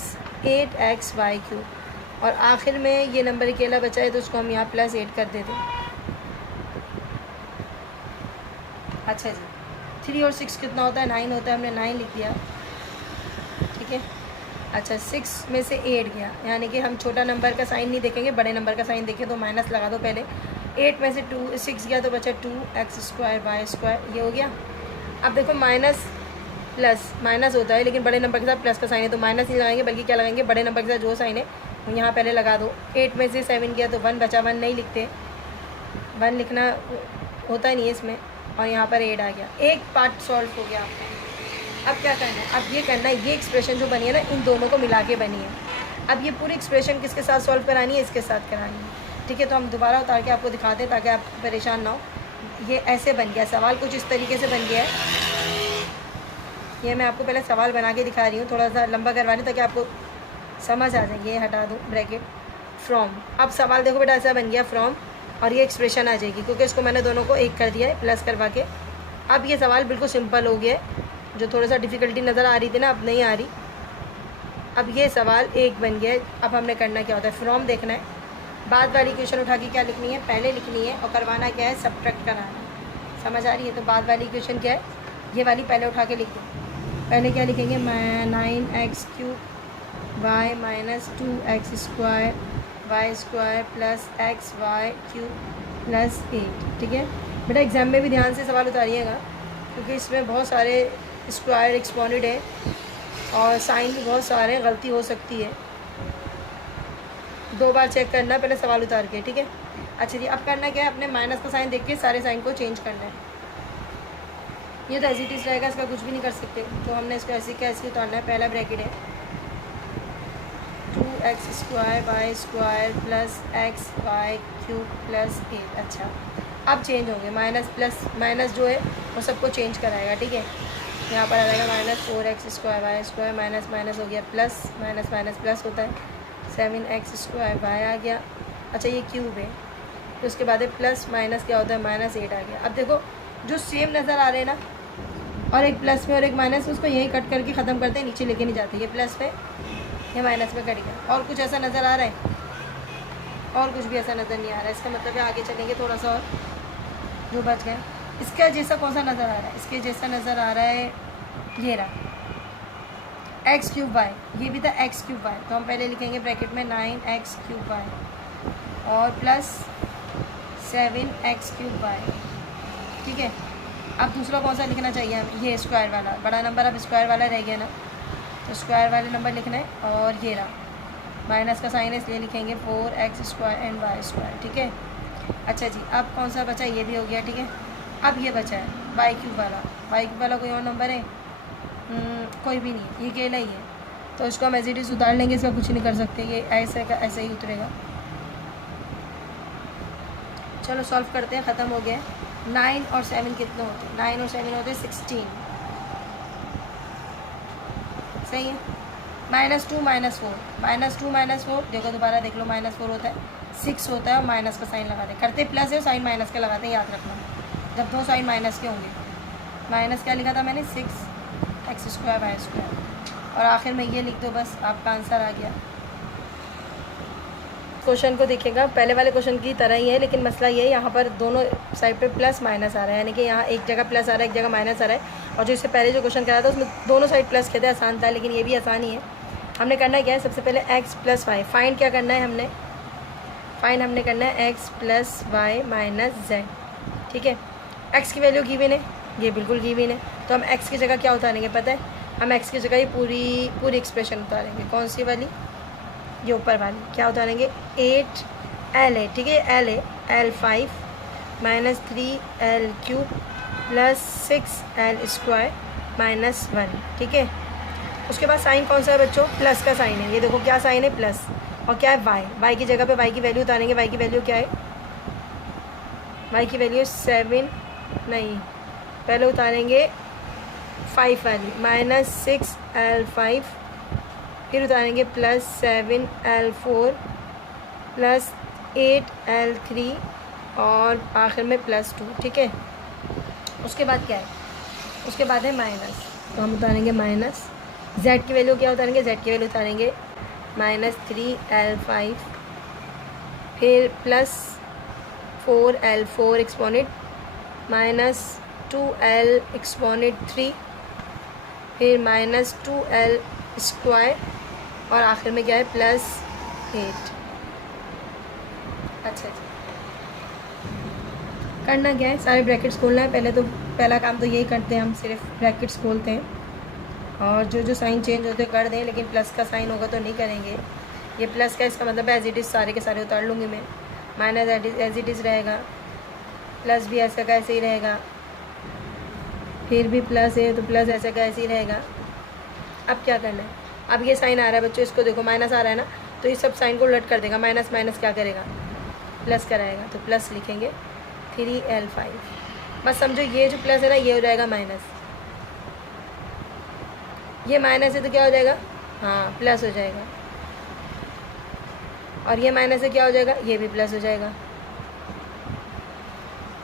8x y cube और आखिर में ये नंबर अकेला बचा है तो उसको हम यहाँ प्लस 8 कर देते हैं। अच्छा जी, 3 और 6 कितना होता है? 9 होता है, हमने 9 लिख दिया, ठीक है। अच्छा 6 में से 8 गया, यानी कि हम छोटा नंबर का साइन नहीं देखेंगे, बड़े नंबर का साइन देखें तो माइनस लगा दो पहले। 8 में से 6 गया तो बचा 2x स्क्वायर वाई स्क्वायर, ये हो गया। अब देखो माइनस प्लस माइनस होता है लेकिन बड़े नंबर के साथ प्लस का साइन है तो माइनस नहीं लगाएंगे, बल्कि क्या लगाएंगे? बड़े नंबर के साथ जो साइन है वो यहाँ पहले लगा दो। 8 में से 7 गया तो 1 बचा, 1 नहीं लिखते, 1 लिखना होता ही नहीं है इसमें, और यहाँ पर 8 आ गया। एक पार्ट सॉल्व हो गया आपका। अब क्या करना है? अब ये करना है, ये एक्सप्रेशन जो बनी है ना, इन दोनों को मिला के बनी है। अब ये पूरी एक्सप्रेशन किसके साथ सॉल्व करानी है? इसके साथ करानी है, ठीक है। तो हम दोबारा उतार के आपको दिखाते हैं ताकि आप परेशान ना हो। ये ऐसे बन गया सवाल, कुछ इस तरीके से बन गया है। ये मैं आपको पहले सवाल बना के दिखा रही हूँ, थोड़ा सा लंबा करवा रही हूँ ताकि आपको समझ आ जाए। ये हटा दूँ ब्रैकेट, फ्रॉम। अब सवाल देखो बेटा, ऐसा बन गया फ्रॉम, और ये एक्सप्रेशन आ जाएगी क्योंकि इसको मैंने दोनों को एक कर दिया है प्लस करवा के। अब ये सवाल बिल्कुल सिंपल हो गया है, जो थोड़ा सा डिफ़िकल्टी नज़र आ रही थी ना, अब नहीं आ रही। अब ये सवाल एक बन गया है। अब हमने करना क्या होता है? फ्रॉम देखना है, बाद वाली इक्वेशन उठा के क्या लिखनी है? पहले लिखनी है, और करवाना क्या है? सब्ट्रैक्ट कराना। समझ आ रही है? तो बाद वाली इक्वेशन क्या है? ये वाली पहले उठा के लिख दो। पहले क्या लिखेंगे? 9x cube y minus 2x square y square plus x y cube plus 8, ठीक है। बेटा एग्ज़ाम में भी ध्यान से सवाल उतारिएगा क्योंकि इसमें बहुत सारे स्क्वायर एक्सपोनेंट है और साइन भी बहुत सारे, गलती हो सकती है। 2 बार चेक करना पहले सवाल उतार के, ठीक है। अच्छा जी, अब करना क्या है? अपने माइनस का साइन देख के सारे साइन को चेंज करना है। ये तो ऐसी चीज़ रहेगा, इसका कुछ भी नहीं कर सकते, तो हमने इसको ऐसे कैसे उतारना है? पहला ब्रैकेट है 2x square y square plus x y cube plus 8। अच्छा अब चेंज होंगे, माइनस प्लस माइनस जो है वो सबको चेंज कराएगा, ठीक है। यहाँ पर आ जाएगा minus 4x square y square, minus minus हो गया प्लस, माइनस माइनस प्लस होता है, 7x स्क्वायर वाई आ गया। अच्छा ये क्यूब है, तो उसके बाद प्लस माइनस क्या होता है? माइनस 8 आ गया। अब देखो जो सेम नज़र आ रहे हैं ना, और एक प्लस में और एक माइनस में, उसको यही कट करके ख़त्म करते हैं, नीचे लेके नहीं जाते। ये प्लस पे, ये माइनस में कट गया। और कुछ ऐसा नज़र आ रहा है? और कुछ भी ऐसा नज़र नहीं आ रहा है। इसका मतलब है आगे चलेंगे थोड़ा सा और जो बच गया। इसका जैसा कौन सा नज़र आ रहा है? इसके जैसा नज़र आ रहा है ये रहा एक्स क्यूब वाई, ये भी था एक्स क्यूब वाई। तो हम पहले लिखेंगे ब्रैकेट में 9x क्यूब वाई और प्लस 7x क्यूब वाई, ठीक है। अब दूसरा कौन सा लिखना चाहिए हमें? ये स्क्वायर वाला बड़ा नंबर, अब स्क्वायर वाला रह गया ना, तो स्क्वायर वाले नंबर लिखना है। और ये रहा माइनस का साइन है इसलिए लिखेंगे 4x square and Y square, ठीक है। अच्छा जी, अब कौन सा बचा? ये भी हो गया, ठीक है। अब ये बचा है वाई क्यूब वाला। वाई क्यूब वाला कोई और नंबर है? कोई भी नहीं है, ये अकेला ही है, तो इसको हम एज इट इज़ उतार लेंगे, इसका कुछ नहीं कर सकते, ये ऐसे का ऐसे ही उतरेगा। चलो सॉल्व करते हैं, ख़त्म हो गया। 9 और 7 कितने होते हैं? 9 और 7 होते हैं 16, सही है। -2 -4, -2 -4 देखो दोबारा देख लो, -4 होता है, 6 होता है और माइनस का साइन लगाते हैं, करते प्लस है साइन माइनस का लगाते हैं, याद रखना जब दो साइन माइनस के होंगे। माइनस क्या लिखा था मैंने? 6x स्क्वायर वाई स्क्वायर, और आखिर में ये लिख दो, बस आपका आंसर आ गया। क्वेश्चन को देखिएगा, पहले वाले क्वेश्चन की तरह ही है, लेकिन मसला ये है यहाँ पर दोनों साइड पे प्लस माइनस आ रहा है, यानी कि यहाँ एक जगह प्लस आ रहा है, एक जगह माइनस आ रहा है। और जो इससे पहले जो क्वेश्चन कराया था उसमें दोनों साइड प्लस कहते हैं, आसान था, लेकिन ये भी आसान ही है। हमने करना क्या है? सबसे पहले x प्लस वाई फाइंड क्या करना है? हमने करना है x plus y minus z, ठीक है। x की वैल्यू गिवन है, ये बिल्कुल गिवन है, तो हम x की जगह क्या उतारेंगे पता है? हम x की जगह ये पूरी एक्सप्रेशन उतारेंगे। कौन सी वाली? ये ऊपर वाली। क्या उतारेंगे? 8 एल है, ठीक है, एल है, L 5 minus 3L³ plus 6L² minus 1, ठीक है। उसके बाद साइन कौन सा है बच्चों? प्लस का साइन है। ये देखो क्या साइन है? प्लस। और क्या है? वाई। वाई की जगह पे वाई की वैल्यू उतारेंगे। वाई की वैल्यू क्या है? वाई की वैल्यू 7 नहीं, पहले उतारेंगे 5 वाली, माइनस 6L5, फिर उतारेंगे प्लस 7L4 प्लस 8L3 और आखिर में प्लस 2, ठीक है। उसके बाद क्या है? उसके बाद है माइनस, तो हम उतारेंगे माइनस। z की वैल्यू क्या उतारेंगे? z की वैल्यू उतारेंगे माइनस 3L5, फिर plus 4L4 exponent minus 2L exponent 3, फिर माइनस 2L² और आखिर में क्या है? प्लस 8। अच्छा जी, करना क्या है? सारे ब्रैकेट्स खोलना है। पहले तो पहला काम तो यही करते हैं हम, सिर्फ ब्रैकेट्स खोलते हैं और जो जो साइन चेंज होते कर दें, लेकिन प्लस का साइन होगा तो नहीं करेंगे। ये प्लस का इसका मतलब एज इट इज़ सारे के सारे उतार लूँगी मैं। माइनस एज इट इज़ रहेगा, प्लस भी ऐसा का ऐसे ही रहेगा, फिर भी प्लस है तो प्लस ऐसा का ऐसे ही रहेगा। अब क्या करना है? अब ये साइन आ रहा है बच्चों, इसको देखो माइनस आ रहा है ना, तो ये सब साइन को उलट कर देगा। माइनस माइनस क्या करेगा? प्लस कराएगा, तो प्लस लिखेंगे 3L5। बस समझो ये जो प्लस है ना, ये हो जाएगा माइनस। ये माइनस है तो क्या हो जाएगा? हाँ, प्लस हो जाएगा। और ये माइनस है, क्या हो जाएगा? ये भी प्लस हो जाएगा।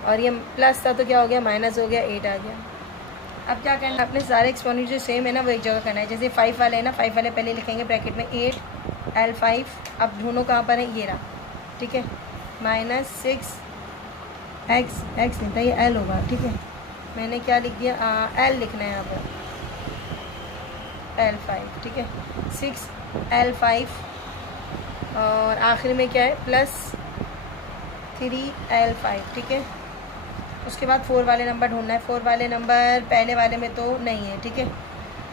और ये प्लस था तो क्या हो गया? माइनस हो गया, 8 आ गया। अब क्या करना है? अपने सारे एक्सपोनेंट जो सेम है ना, वो एक जगह करना है। जैसे 5 वाले है ना, 5 वाले पहले लिखेंगे ब्रैकेट में 8L5। अब दोनों कहाँ पर है? ये रहा, ठीक है। माइनस 6x नहीं था, ये L होगा, ठीक है। मैंने क्या लिख दिया? L लिखना है यहाँ पर, L5, ठीक है। 6L5 और आखिर में क्या है? प्लस 3L5, ठीक है। उसके बाद 4 वाले नंबर ढूंढना है। 4 वाले नंबर पहले वाले में तो नहीं है, ठीक है।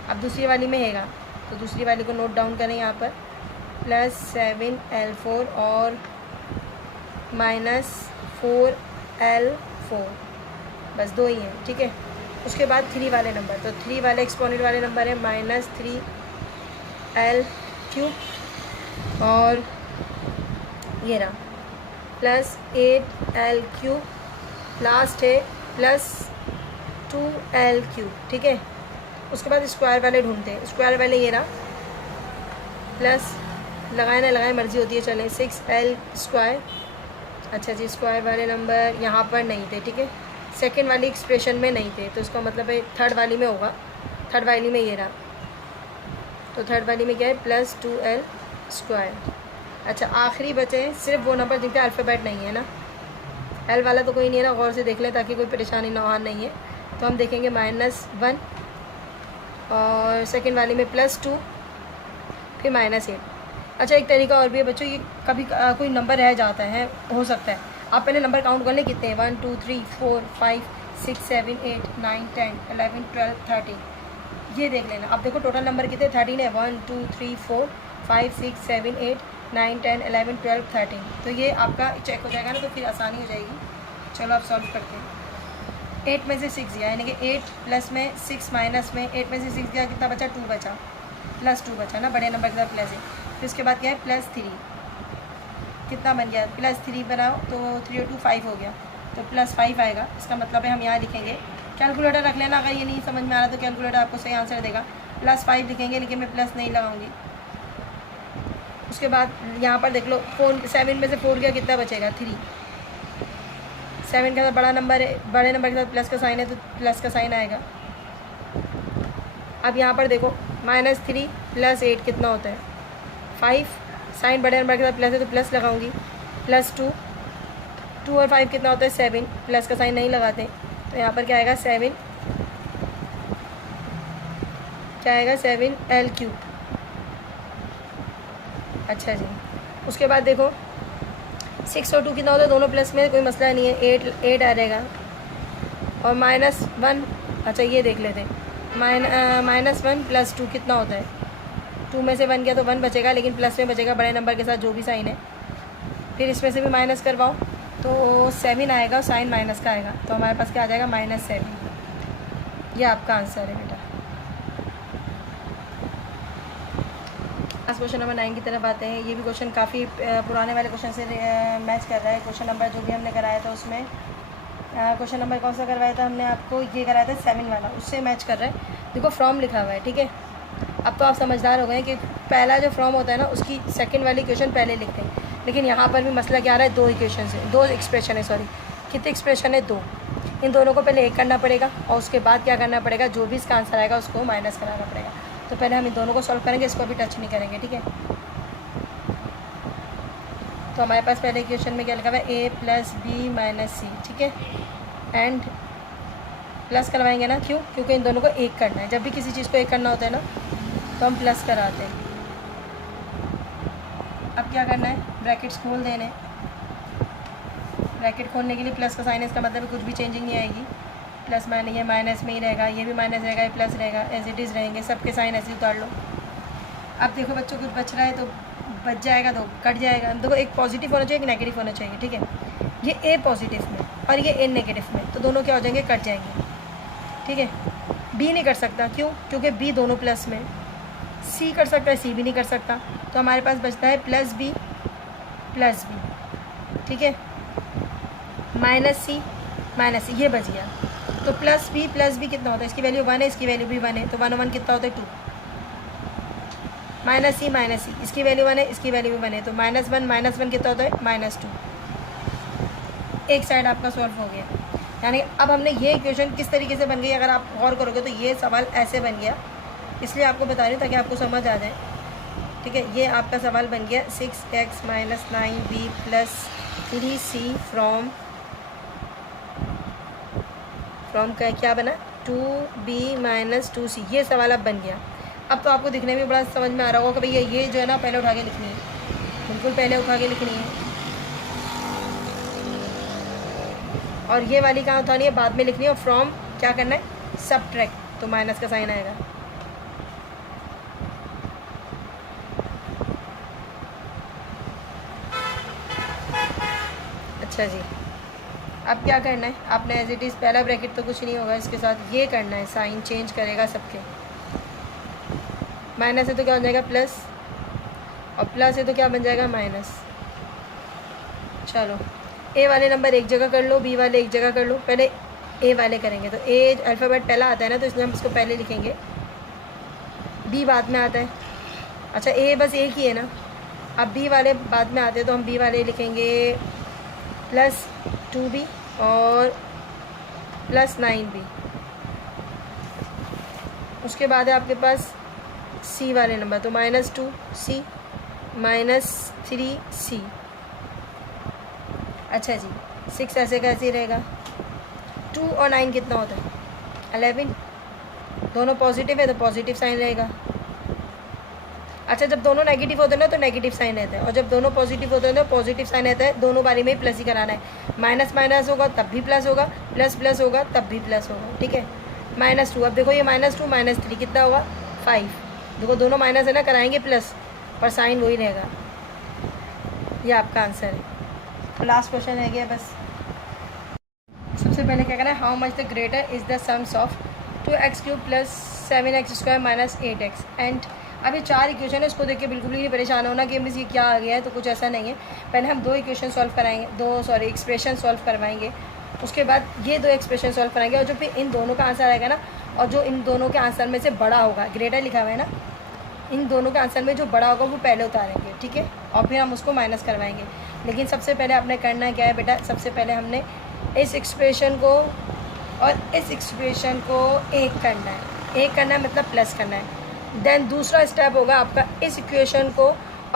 अब दूसरी वाली में हैगा, तो दूसरी वाली को नोट डाउन करें यहाँ पर, प्लस 7L4 और माइनस 4L4, बस 2 ही हैं, ठीक है। उसके बाद 3 वाले नंबर, तो 3 वाले एक्सपोनेंट वाले नंबर है माइनस 3L³ और ये रहा प्लस 8L³, लास्ट है प्लस 2L³, ठीक है। उसके बाद स्क्वायर वाले ढूंढते हैं। स्क्वायर वाले ये रहा, प्लस लगाए ना लगाए मर्जी होती है, चलें 6L²। अच्छा जी, स्क्वायर वाले नंबर यहाँ पर नहीं थे, ठीक है। सेकंड वाली एक्सप्रेशन में नहीं थे, तो इसका मतलब है थर्ड वाली में होगा। थर्ड वाली में ये रहा, तो थर्ड वाली में क्या है? Plus 2L²। अच्छा, आखिरी बचे हैं सिर्फ वो नंबर जिनके अल्फ़ाबेट नहीं है ना। L वाला तो कोई नहीं है ना, गौर से देख लें ताकि कोई परेशानी ना हो। नहीं है तो हम देखेंगे -1 और सेकंड वाली में +2, फिर -8। अच्छा, एक तरीका और भी है बच्चों, ये कभी कोई नंबर रह जाता है, हो सकता है। आप पहले नंबर काउंट कर लें कितने हैं। 1 2 3 4 5 6 7 8 9 10 11 12 13, ये देख लेना। अब देखो टोटल नंबर कितने? 13 है। 1 2 3 4 5 6 7 8 9 10 11 12 13, तो ये आपका चेक हो जाएगा ना, तो फिर आसानी हो जाएगी। चलो आप सॉल्व करते हैं। 8 में से 6 गया, यानी कि 8 प्लस में 6 माइनस में 8 में से 6 गया, कितना बचा? 2 बचा, +2 बचा ना, बड़े नंबर के साथ प्लस है। फिर उसके बाद क्या है? +3, कितना बन गया? +3 बनाओ तो 3 और 2 5 हो गया, तो +5 आएगा। इसका मतलब है हम यहाँ लिखेंगे, कैलकुलेटर रख लेना, अगर ये नहीं समझ में आ रहा तो कैलकुलेटर आपको सही आंसर देगा। +5 लिखेंगे, लेकिन मैं प्लस नहीं लगाऊंगी। उसके बाद यहाँ पर देख लो, 7 में से 4 गया, कितना बचेगा? 3। 7 का बड़ा नंबर है, बड़े नंबर के साथ प्लस का साइन है, तो प्लस का साइन आएगा। अब यहाँ पर देखो, -3 + 8 कितना होता है? 5। साइन बड़े नंबर के साथ प्लस है तो प्लस लगाऊंगी, +2। 2 और 5 कितना होता है? 7। प्लस का साइन नहीं लगाते, तो यहाँ पर क्या आएगा? 7, क्या आएगा? 7L³। अच्छा जी, उसके बाद देखो 6 और 2 कितना होता है? दोनों प्लस में, कोई मसला नहीं है, 8 आ जाएगा। और -1, अच्छा ये देख लेते हैं, -1 + 2 कितना होता है? 2 में से 1 गया तो 1 बचेगा, लेकिन प्लस में बचेगा बड़े नंबर के साथ जो भी साइन है। फिर इसमें से भी माइनस करवाओ तो 7 आएगा और साइन माइनस का आएगा, तो हमारे पास क्या आ जाएगा -7। ये आपका आंसर है बेटा। आज क्वेश्चन नंबर 9 की तरफ आते हैं। ये भी क्वेश्चन काफ़ी पुराने वाले क्वेश्चन से मैच कर रहा है। क्वेश्चन नंबर जो भी हमने कराया था उसमें क्वेश्चन नंबर कौन सा करवाया था हमने आपको, ये कराया था 7 वाला, उससे मैच कर रहा है। देखो फ्रॉम लिखा हुआ है, ठीक है। अब तो आप समझदार हो गए कि पहला जो फ्रॉम होता है ना उसकी सेकंड वाली इक्वेशन पहले लिखते हैं, लेकिन यहाँ पर भी मसला क्या आ रहा है, दो इक्वेशन है, दो एक्सप्रेशन है, सॉरी कितने एक्सप्रेशन है, दो। इन दोनों को पहले एक करना पड़ेगा और उसके बाद क्या करना पड़ेगा, जो भी इसका आंसर आएगा उसको माइनस कराना पड़ेगा। तो पहले हम इन दोनों को सॉल्व करेंगे, इसको भी टच नहीं करेंगे, ठीक है। तो हमारे पास पहले इक्वेशन में क्या लिखा हुआ है, a + b - c, ठीक है। एंड प्लस करवाएंगे ना, क्यों, क्योंकि इन दोनों को एक करना है। जब भी किसी चीज़ को एक करना होता है ना तो हम प्लस कराते हैं। अब क्या करना है, ब्रैकेट्स खोल देने। ब्रैकेट खोलने के लिए प्लस का साइन, इसका मतलब कुछ भी चेंजिंग नहीं आएगी। प्लस माइनस, ये माइनस में ही रहेगा, ये भी माइनस रहेगा, ये प्लस रहेगा, एज इट इज़ रहेंगे, सबके साइन ऐसे उतार लो। अब देखो बच्चों कुछ बच रहा है तो बच जाएगा तो कट जाएगा। देखो एक पॉजिटिव होना चाहिए, एक नेगेटिव होना चाहिए, ठीक है। ये ए पॉजिटिव में और ये ए नेगेटिव में, तो दोनों क्या हो जाएंगे, कट जाएंगे, ठीक है। बी नहीं कर सकता, क्यों, क्योंकि बी दोनों प्लस में। सी कर सकता है, सी भी नहीं कर सकता। तो हमारे पास बचता है +b + b, ठीक है, -c -c, ये बच गया। तो +b कितना होता है, इसकी वैल्यू 1 है, इसकी वैल्यू भी 1 है, तो 1 1 कितना होता है 2। -c इसकी वैल्यू 1 है, इसकी वैल्यू भी 1 है, तो -1 कितना होता है -2। एक साइड आपका सॉल्व हो गया। यानी अब हमने ये इक्वेशन किस तरीके से बन गई, अगर आप गौर करोगे तो ये सवाल ऐसे बन गया, इसलिए आपको बता रही हूँ ताकि आपको समझ आ जाए, ठीक है। ये आपका सवाल बन गया 6x - 9b + 3c फ्रॉम का क्या बना 2b - 2c, ये सवाल अब बन गया। अब तो आपको दिखने में बड़ा समझ में आ रहा होगा कि भैया ये जो है ना पहले उठा के लिखनी है, बिल्कुल पहले उठा के लिखनी है, और ये वाली कहाँ उठानी है, बाद में लिखनी है। और फ्रॉम क्या करना है, सबट्रैक्ट, तो माइनस का साइन आएगा। अच्छा जी, अब क्या करना है, आपने एज इट इज़ पहला ब्रैकेट तो कुछ नहीं होगा, इसके साथ ये करना है, साइन चेंज करेगा सबके। माइनस है तो क्या हो जाएगा प्लस, और प्लस है तो क्या बन जाएगा माइनस। चलो ए वाले नंबर एक जगह कर लो, बी वाले एक जगह कर लो। पहले ए वाले करेंगे, तो ए अल्फ़ाबेट पहला आता है ना, तो इसलिए हम इसको पहले लिखेंगे, बी बाद में आता है। अच्छा ए बस एक ही है ना, अब बी वाले बाद में आते हैं, तो हम बी वाले लिखेंगे +2b और +9b। उसके बाद है आपके पास सी वाले नंबर, तो -2c -3c। अच्छा जी, 6 ऐसे कैसे रहेगा, 2 और 9 कितना होता है 11, दोनों पॉजिटिव है तो पॉजिटिव साइन रहेगा। अच्छा जब दोनों नेगेटिव होते हैं ना तो नेगेटिव साइन रहता है, और जब दोनों पॉजिटिव होते हैं तो पॉजिटिव साइन रहता है। दोनों बारी में ही प्लस ही कराना है, माइनस माइनस होगा तब भी प्लस होगा, प्लस प्लस होगा तब भी प्लस होगा, ठीक है। -2, अब देखो ये -2 -3 कितना होगा 5। देखो दोनों माइनस है ना, कराएंगे प्लस, पर साइन वही रहेगा। ये आपका आंसर है। तो लास्ट क्वेश्चन है गया बस। सबसे पहले क्या करना है, how much the greater is the sums of 2x³ + 7x² - 8x। And अब ये 4 इक्वेशन है, इसको देख के बिल्कुल भी नहीं परेशान होना कि मिस ये क्या आ गया है, तो कुछ ऐसा नहीं है। पहले हम 2 इक्वेशन सॉल्व कराएंगे, एक्सप्रेशन सॉल्व करवाएंगे, उसके बाद ये 2 एक्सप्रेशन सॉल्व कराएंगे, और जो फिर इन दोनों का आंसर आएगा ना, और जो इन दोनों के आंसर में से बड़ा होगा, ग्रेटर लिखा हुआ है ना, इन दोनों के आंसर में जो बड़ा होगा वो पहले उतारेंगे, ठीक है, और फिर हम उसको माइनस करवाएंगे। लेकिन सबसे पहले आपने करना क्या है बेटा, सबसे पहले हमने इस एक्सप्रेशन को और इस एक्सप्रेशन को एक करना है, एक करना है मतलब प्लस करना है। देन दूसरा स्टेप होगा आपका इस इक्वेशन को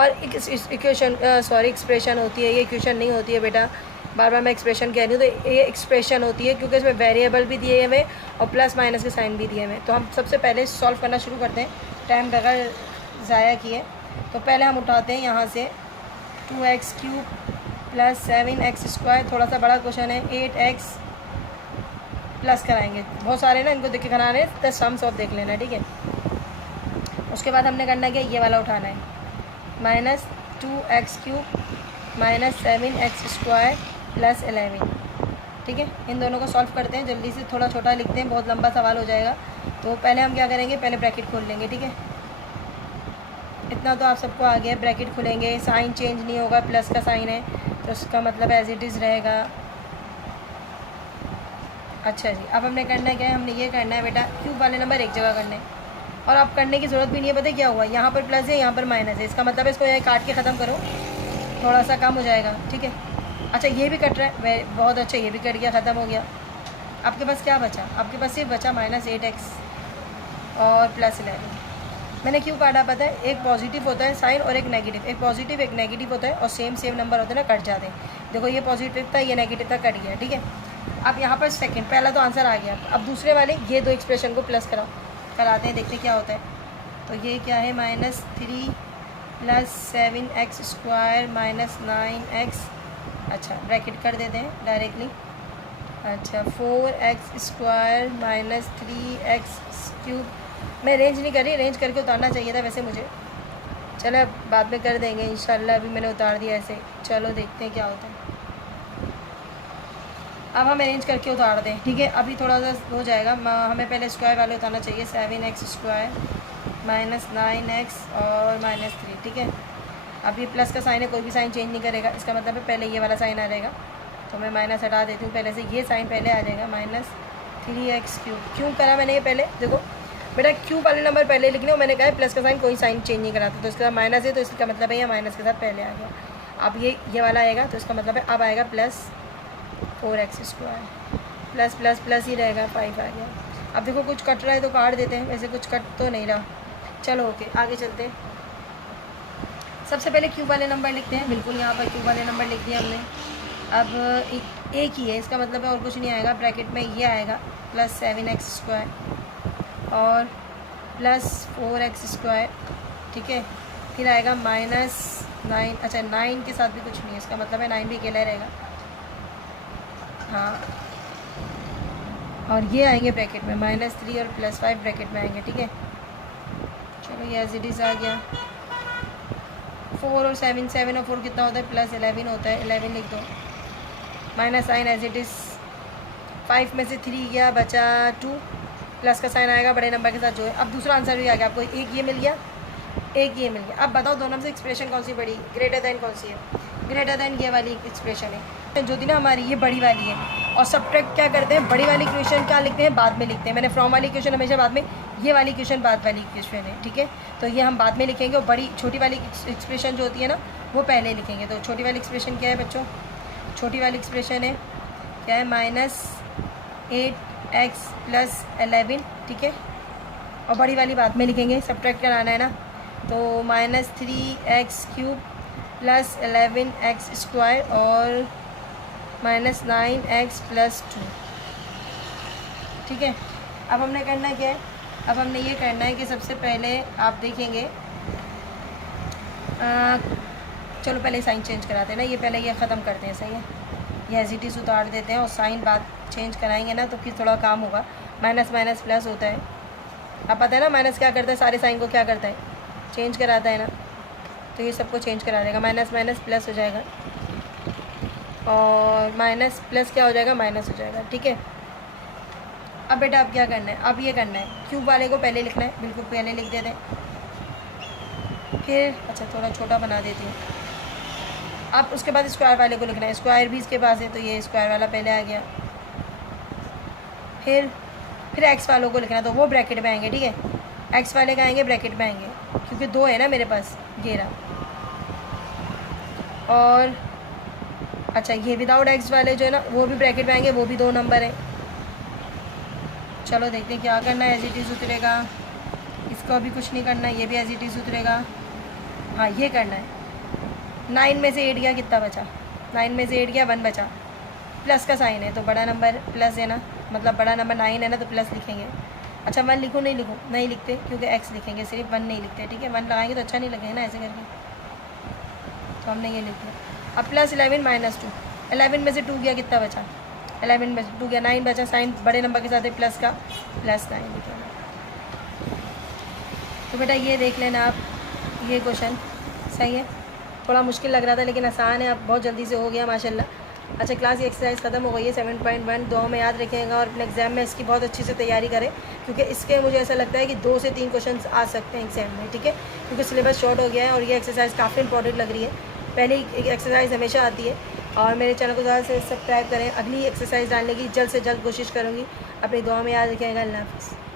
और इस इक्वेशन एक्सप्रेशन होती है, ये इक्वेशन नहीं होती है बेटा, बार बार मैं एक्सप्रेशन कह रही हूँ, तो ये एक्सप्रेशन होती है क्योंकि इसमें वेरिएबल भी दिए हुए और प्लस माइनस के साइन भी दिए हुए। तो हम सबसे पहले सॉल्व करना शुरू करते हैं टाइम बगैर ज़ाया किए। तो पहले हम उठाते हैं यहाँ से 2x³ + 7x², थोड़ा सा बड़ा क्वेश्चन है, 8x प्लस कराएंगे, बहुत सारे ना इनको देख के कराने, तो सम्स ऑफ देख लेना, ठीक है। उसके बाद हमने करना क्या, ये वाला उठाना है, -2x³ -7x² + 11। ठीक है, इन दोनों को सॉल्व करते हैं जल्दी से, थोड़ा छोटा लिखते हैं, बहुत लंबा सवाल हो जाएगा। तो पहले हम क्या करेंगे, पहले ब्रैकेट खोल लेंगे। ठीक है, इतना तो आप सबको आ गया। ब्रैकेट खुलेंगे, साइन चेंज नहीं होगा, प्लस का साइन है तो उसका मतलब एज इट इज़ रहेगा। अच्छा जी, अब हमने करना है क्या है, हमने ये करना है बेटा, क्यूब वाले नंबर एक जगह करने, और अब करने की ज़रूरत भी नहीं है। पता है क्या हुआ, यहाँ पर प्लस है, यहाँ पर माइनस है, इसका मतलब है इसको यहाँ काट के ख़त्म करो, थोड़ा सा कम हो जाएगा। ठीक है, अच्छा ये भी कट रहा है, बहुत अच्छा, ये भी कट गया, ख़त्म हो गया। आपके पास क्या बचा, आपके पास सिर्फ बचा -8x और +11। मैंने क्यों काटा पता है, एक पॉजिटिव होता है साइन और एक नेगेटिव, एक पॉजिटिव एक नेगेटिव होता है और सेम नंबर होते हैं ना, कट जाते हैं। देखो ये पॉजिटिव था, ये नेगेटिव था, कट गया। ठीक है, अब यहाँ पर सेकंड, पहला तो आंसर आ गया। अब दूसरे वाले ये दो एक्सप्रेशन को प्लस कराते हैं, देखते क्या होता है। तो ये क्या है, -3 + 7x² - 9x। अच्छा ब्रैकेट कर देते हैं डायरेक्टली। अच्छा 4x² - 3x³। मैं रेंज नहीं कर रही, रेंज करके उतारना चाहिए था वैसे मुझे, चलो अब बाद में कर देंगे इंशाल्लाह। अभी मैंने उतार दिया ऐसे, चलो देखते हैं क्या होता है। अब हम अरेंज करके उतार दें। ठीक है, अभी थोड़ा सा हो जाएगा, हमें पहले स्क्वायर वाले उतारना चाहिए। 7x² - 9x और -3। ठीक है, अब ये प्लस का साइन है, कोई भी साइन चेंज नहीं करेगा, इसका मतलब है पहले ये वाला साइन आ जाएगा। तो मैं माइनस हटा देती हूँ, पहले से ये साइन पहले आ जाएगा, -3x³। क्यों करा मैंने ये पहले, देखो बेटा क्यूब वाले नंबर पहले लिखने, और मैंने कहा प्लस का साइन कोई साइन चेंज नहीं कराता, तो इसके साथ माइनस है तो इसका मतलब है ये माइनस के साथ पहले आ गया। अब ये वाला आएगा तो इसका मतलब है अब आएगा +4x², प्लस प्लस प्लस ही रहेगा, 5 आ गया। अब देखो कुछ कट रहा है तो काट देते हैं, वैसे कुछ कट तो नहीं रहा। चलो ओके, आगे चलते हैं। सबसे पहले क्यूब वाले नंबर लिखते हैं, बिल्कुल यहाँ पर क्यूब वाले नंबर लिख दिया हमने। अब एक ही है, इसका मतलब है और कुछ नहीं आएगा, ब्रैकेट में ये आएगा +7x² और +4x²। ठीक है, फिर आएगा -9। अच्छा 9 के साथ भी कुछ नहीं है, इसका मतलब है 9 भी अकेला रहेगा। हाँ, और ये आएंगे ब्रैकेट में -3 और +5 ब्रैकेट में आएंगे। ठीक है, चलो ये एज इट इज़ आ गया। 4 और 7, 7 और 4 कितना होता है, +11 होता है, 11 लिख दो। Minus sign as it is, 5 में से 3 गया, बचा 2, प्लस का साइन आएगा बड़े नंबर के साथ जो है। अब दूसरा आंसर भी आ गया आपको, एक ये मिल गया, एक ये मिल गया। अब बताओ दोनों में से एक्सप्रेशन कौन सी बड़ी, ग्रेटर दैन कौन सी है, ग्रेटर दैन ये वाली एक्सप्रेशन है जो थी ना हमारी, ये बड़ी वाली है। और सब्ट्रैक्ट क्या करते हैं, बड़ी वाली इक्वेशन क्या लिखते हैं, बाद में लिखते हैं। मैंने फ्रॉम वाली इक्वेशन हमेशा बाद में, ये वाली इक्वेशन बाद वाली इक्वेशन है। ठीक है, तो ये हम बाद में लिखेंगे, और बड़ी छोटी वाली एक्सप्रेशन जो होती है ना वो पहले लिखेंगे। तो छोटी वाली एक्सप्रेशन क्या है बच्चों, छोटी वाली एक्सप्रेशन है क्या है, -8x + 11। ठीक है, और बड़ी वाली बाद में लिखेंगे, सब्ट्रैक्ट कराना है ना, तो -3x³ + 11x² और -9x + 2। ठीक है, अब हमने करना क्या है, अब हमने ये करना है कि सबसे पहले आप देखेंगे, चलो पहले साइन चेंज कराते हैं ना, ये पहले ये ख़त्म करते हैं। सही है, ये एज इट इज़ उतार देते हैं, और साइन बाद चेंज कराएंगे ना तो फिर थोड़ा काम होगा। माइनस माइनस प्लस होता है, अब पता है ना माइनस क्या करता है, सारे साइन को क्या करता है, चेंज कराता है ना। तो ये सबको चेंज करा देगा, माइनस माइनस प्लस हो जाएगा, और माइनस प्लस क्या हो जाएगा, माइनस हो जाएगा। ठीक है, अब बेटा अब क्या करना है, अब ये करना है, क्यूब वाले को पहले लिखना है, बिल्कुल पहले लिख देते हैं। फिर अच्छा थोड़ा छोटा बना देती हूँ। अब उसके बाद स्क्वायर वाले को लिखना है, स्क्वायर भी इसके पास है तो ये स्क्वायर वाला पहले आ गया। फिर एक्स वालों को लिखना, तो वो ब्रैकेट में आएंगे। ठीक है, एक्स वाले का आएंगे ब्रैकेट में आएंगे, क्योंकि 2 है ना मेरे पास, ये रहा। और अच्छा ये विदाउट एक्स वाले जो है ना वो भी ब्रैकेट में आएंगे, वो भी 2 नंबर है। चलो देखते हैं क्या करना है, एज इट इज़ उतरेगा, इसको अभी कुछ नहीं करना है, ये भी एज इट इज़ उतरेगा। हाँ ये करना है, 9 में से 8 गया, कितना बचा, 9 में से 8 गया, 1 बचा, प्लस का साइन है तो बड़ा नंबर प्लस है ना, मतलब बड़ा नंबर 9 है ना तो प्लस लिखेंगे। अच्छा 1 लिखूँ, नहीं लिखूँ, नहीं लिखते क्योंकि एक्स लिखेंगे, सिर्फ 1 नहीं लिखते। ठीक है, 1 लगाएंगे तो अच्छा नहीं लगेगा ना ऐसे करके, तो हमने ये लिख दिया। अब +11 - 2, 11 में से 2 गया, कितना बचा, 11 में से 2 गया, 9 बचा, साइन बड़े नंबर के साथ है प्लस का, +9 लिखेंगे। तो बेटा ये देख लेना आप, ये क्वेश्चन सही है। थोड़ा मुश्किल लग रहा था लेकिन आसान है, अब बहुत जल्दी से हो गया माशाल्लाह। अच्छा, क्लास की एक्सरसाइज ख़त्म हो गई है 7.1। दुआ में याद रखेगा और अपने एग्ज़ाम में इसकी बहुत अच्छी से तैयारी करें, क्योंकि इसके मुझे ऐसा लगता है कि 2 से 3 क्वेश्चन आ सकते हैं एग्ज़ाम में, ठीक है, क्योंकि सिलेबस शॉर्ट हो गया है और ये एक्सरसाइज काफ़ी इंपॉर्टेंट लग रही है। पहली एक एक्सरसाइज हमेशा आती है और मेरे चैनल को ज़्यादा से सब्सक्राइब करें। अगली एक्सरसाइज डालने की जल्द से जल्द कोशिश करूँगी। अपनी दुआ में याद रखिएगा। अल्लाह हाफ़िज़।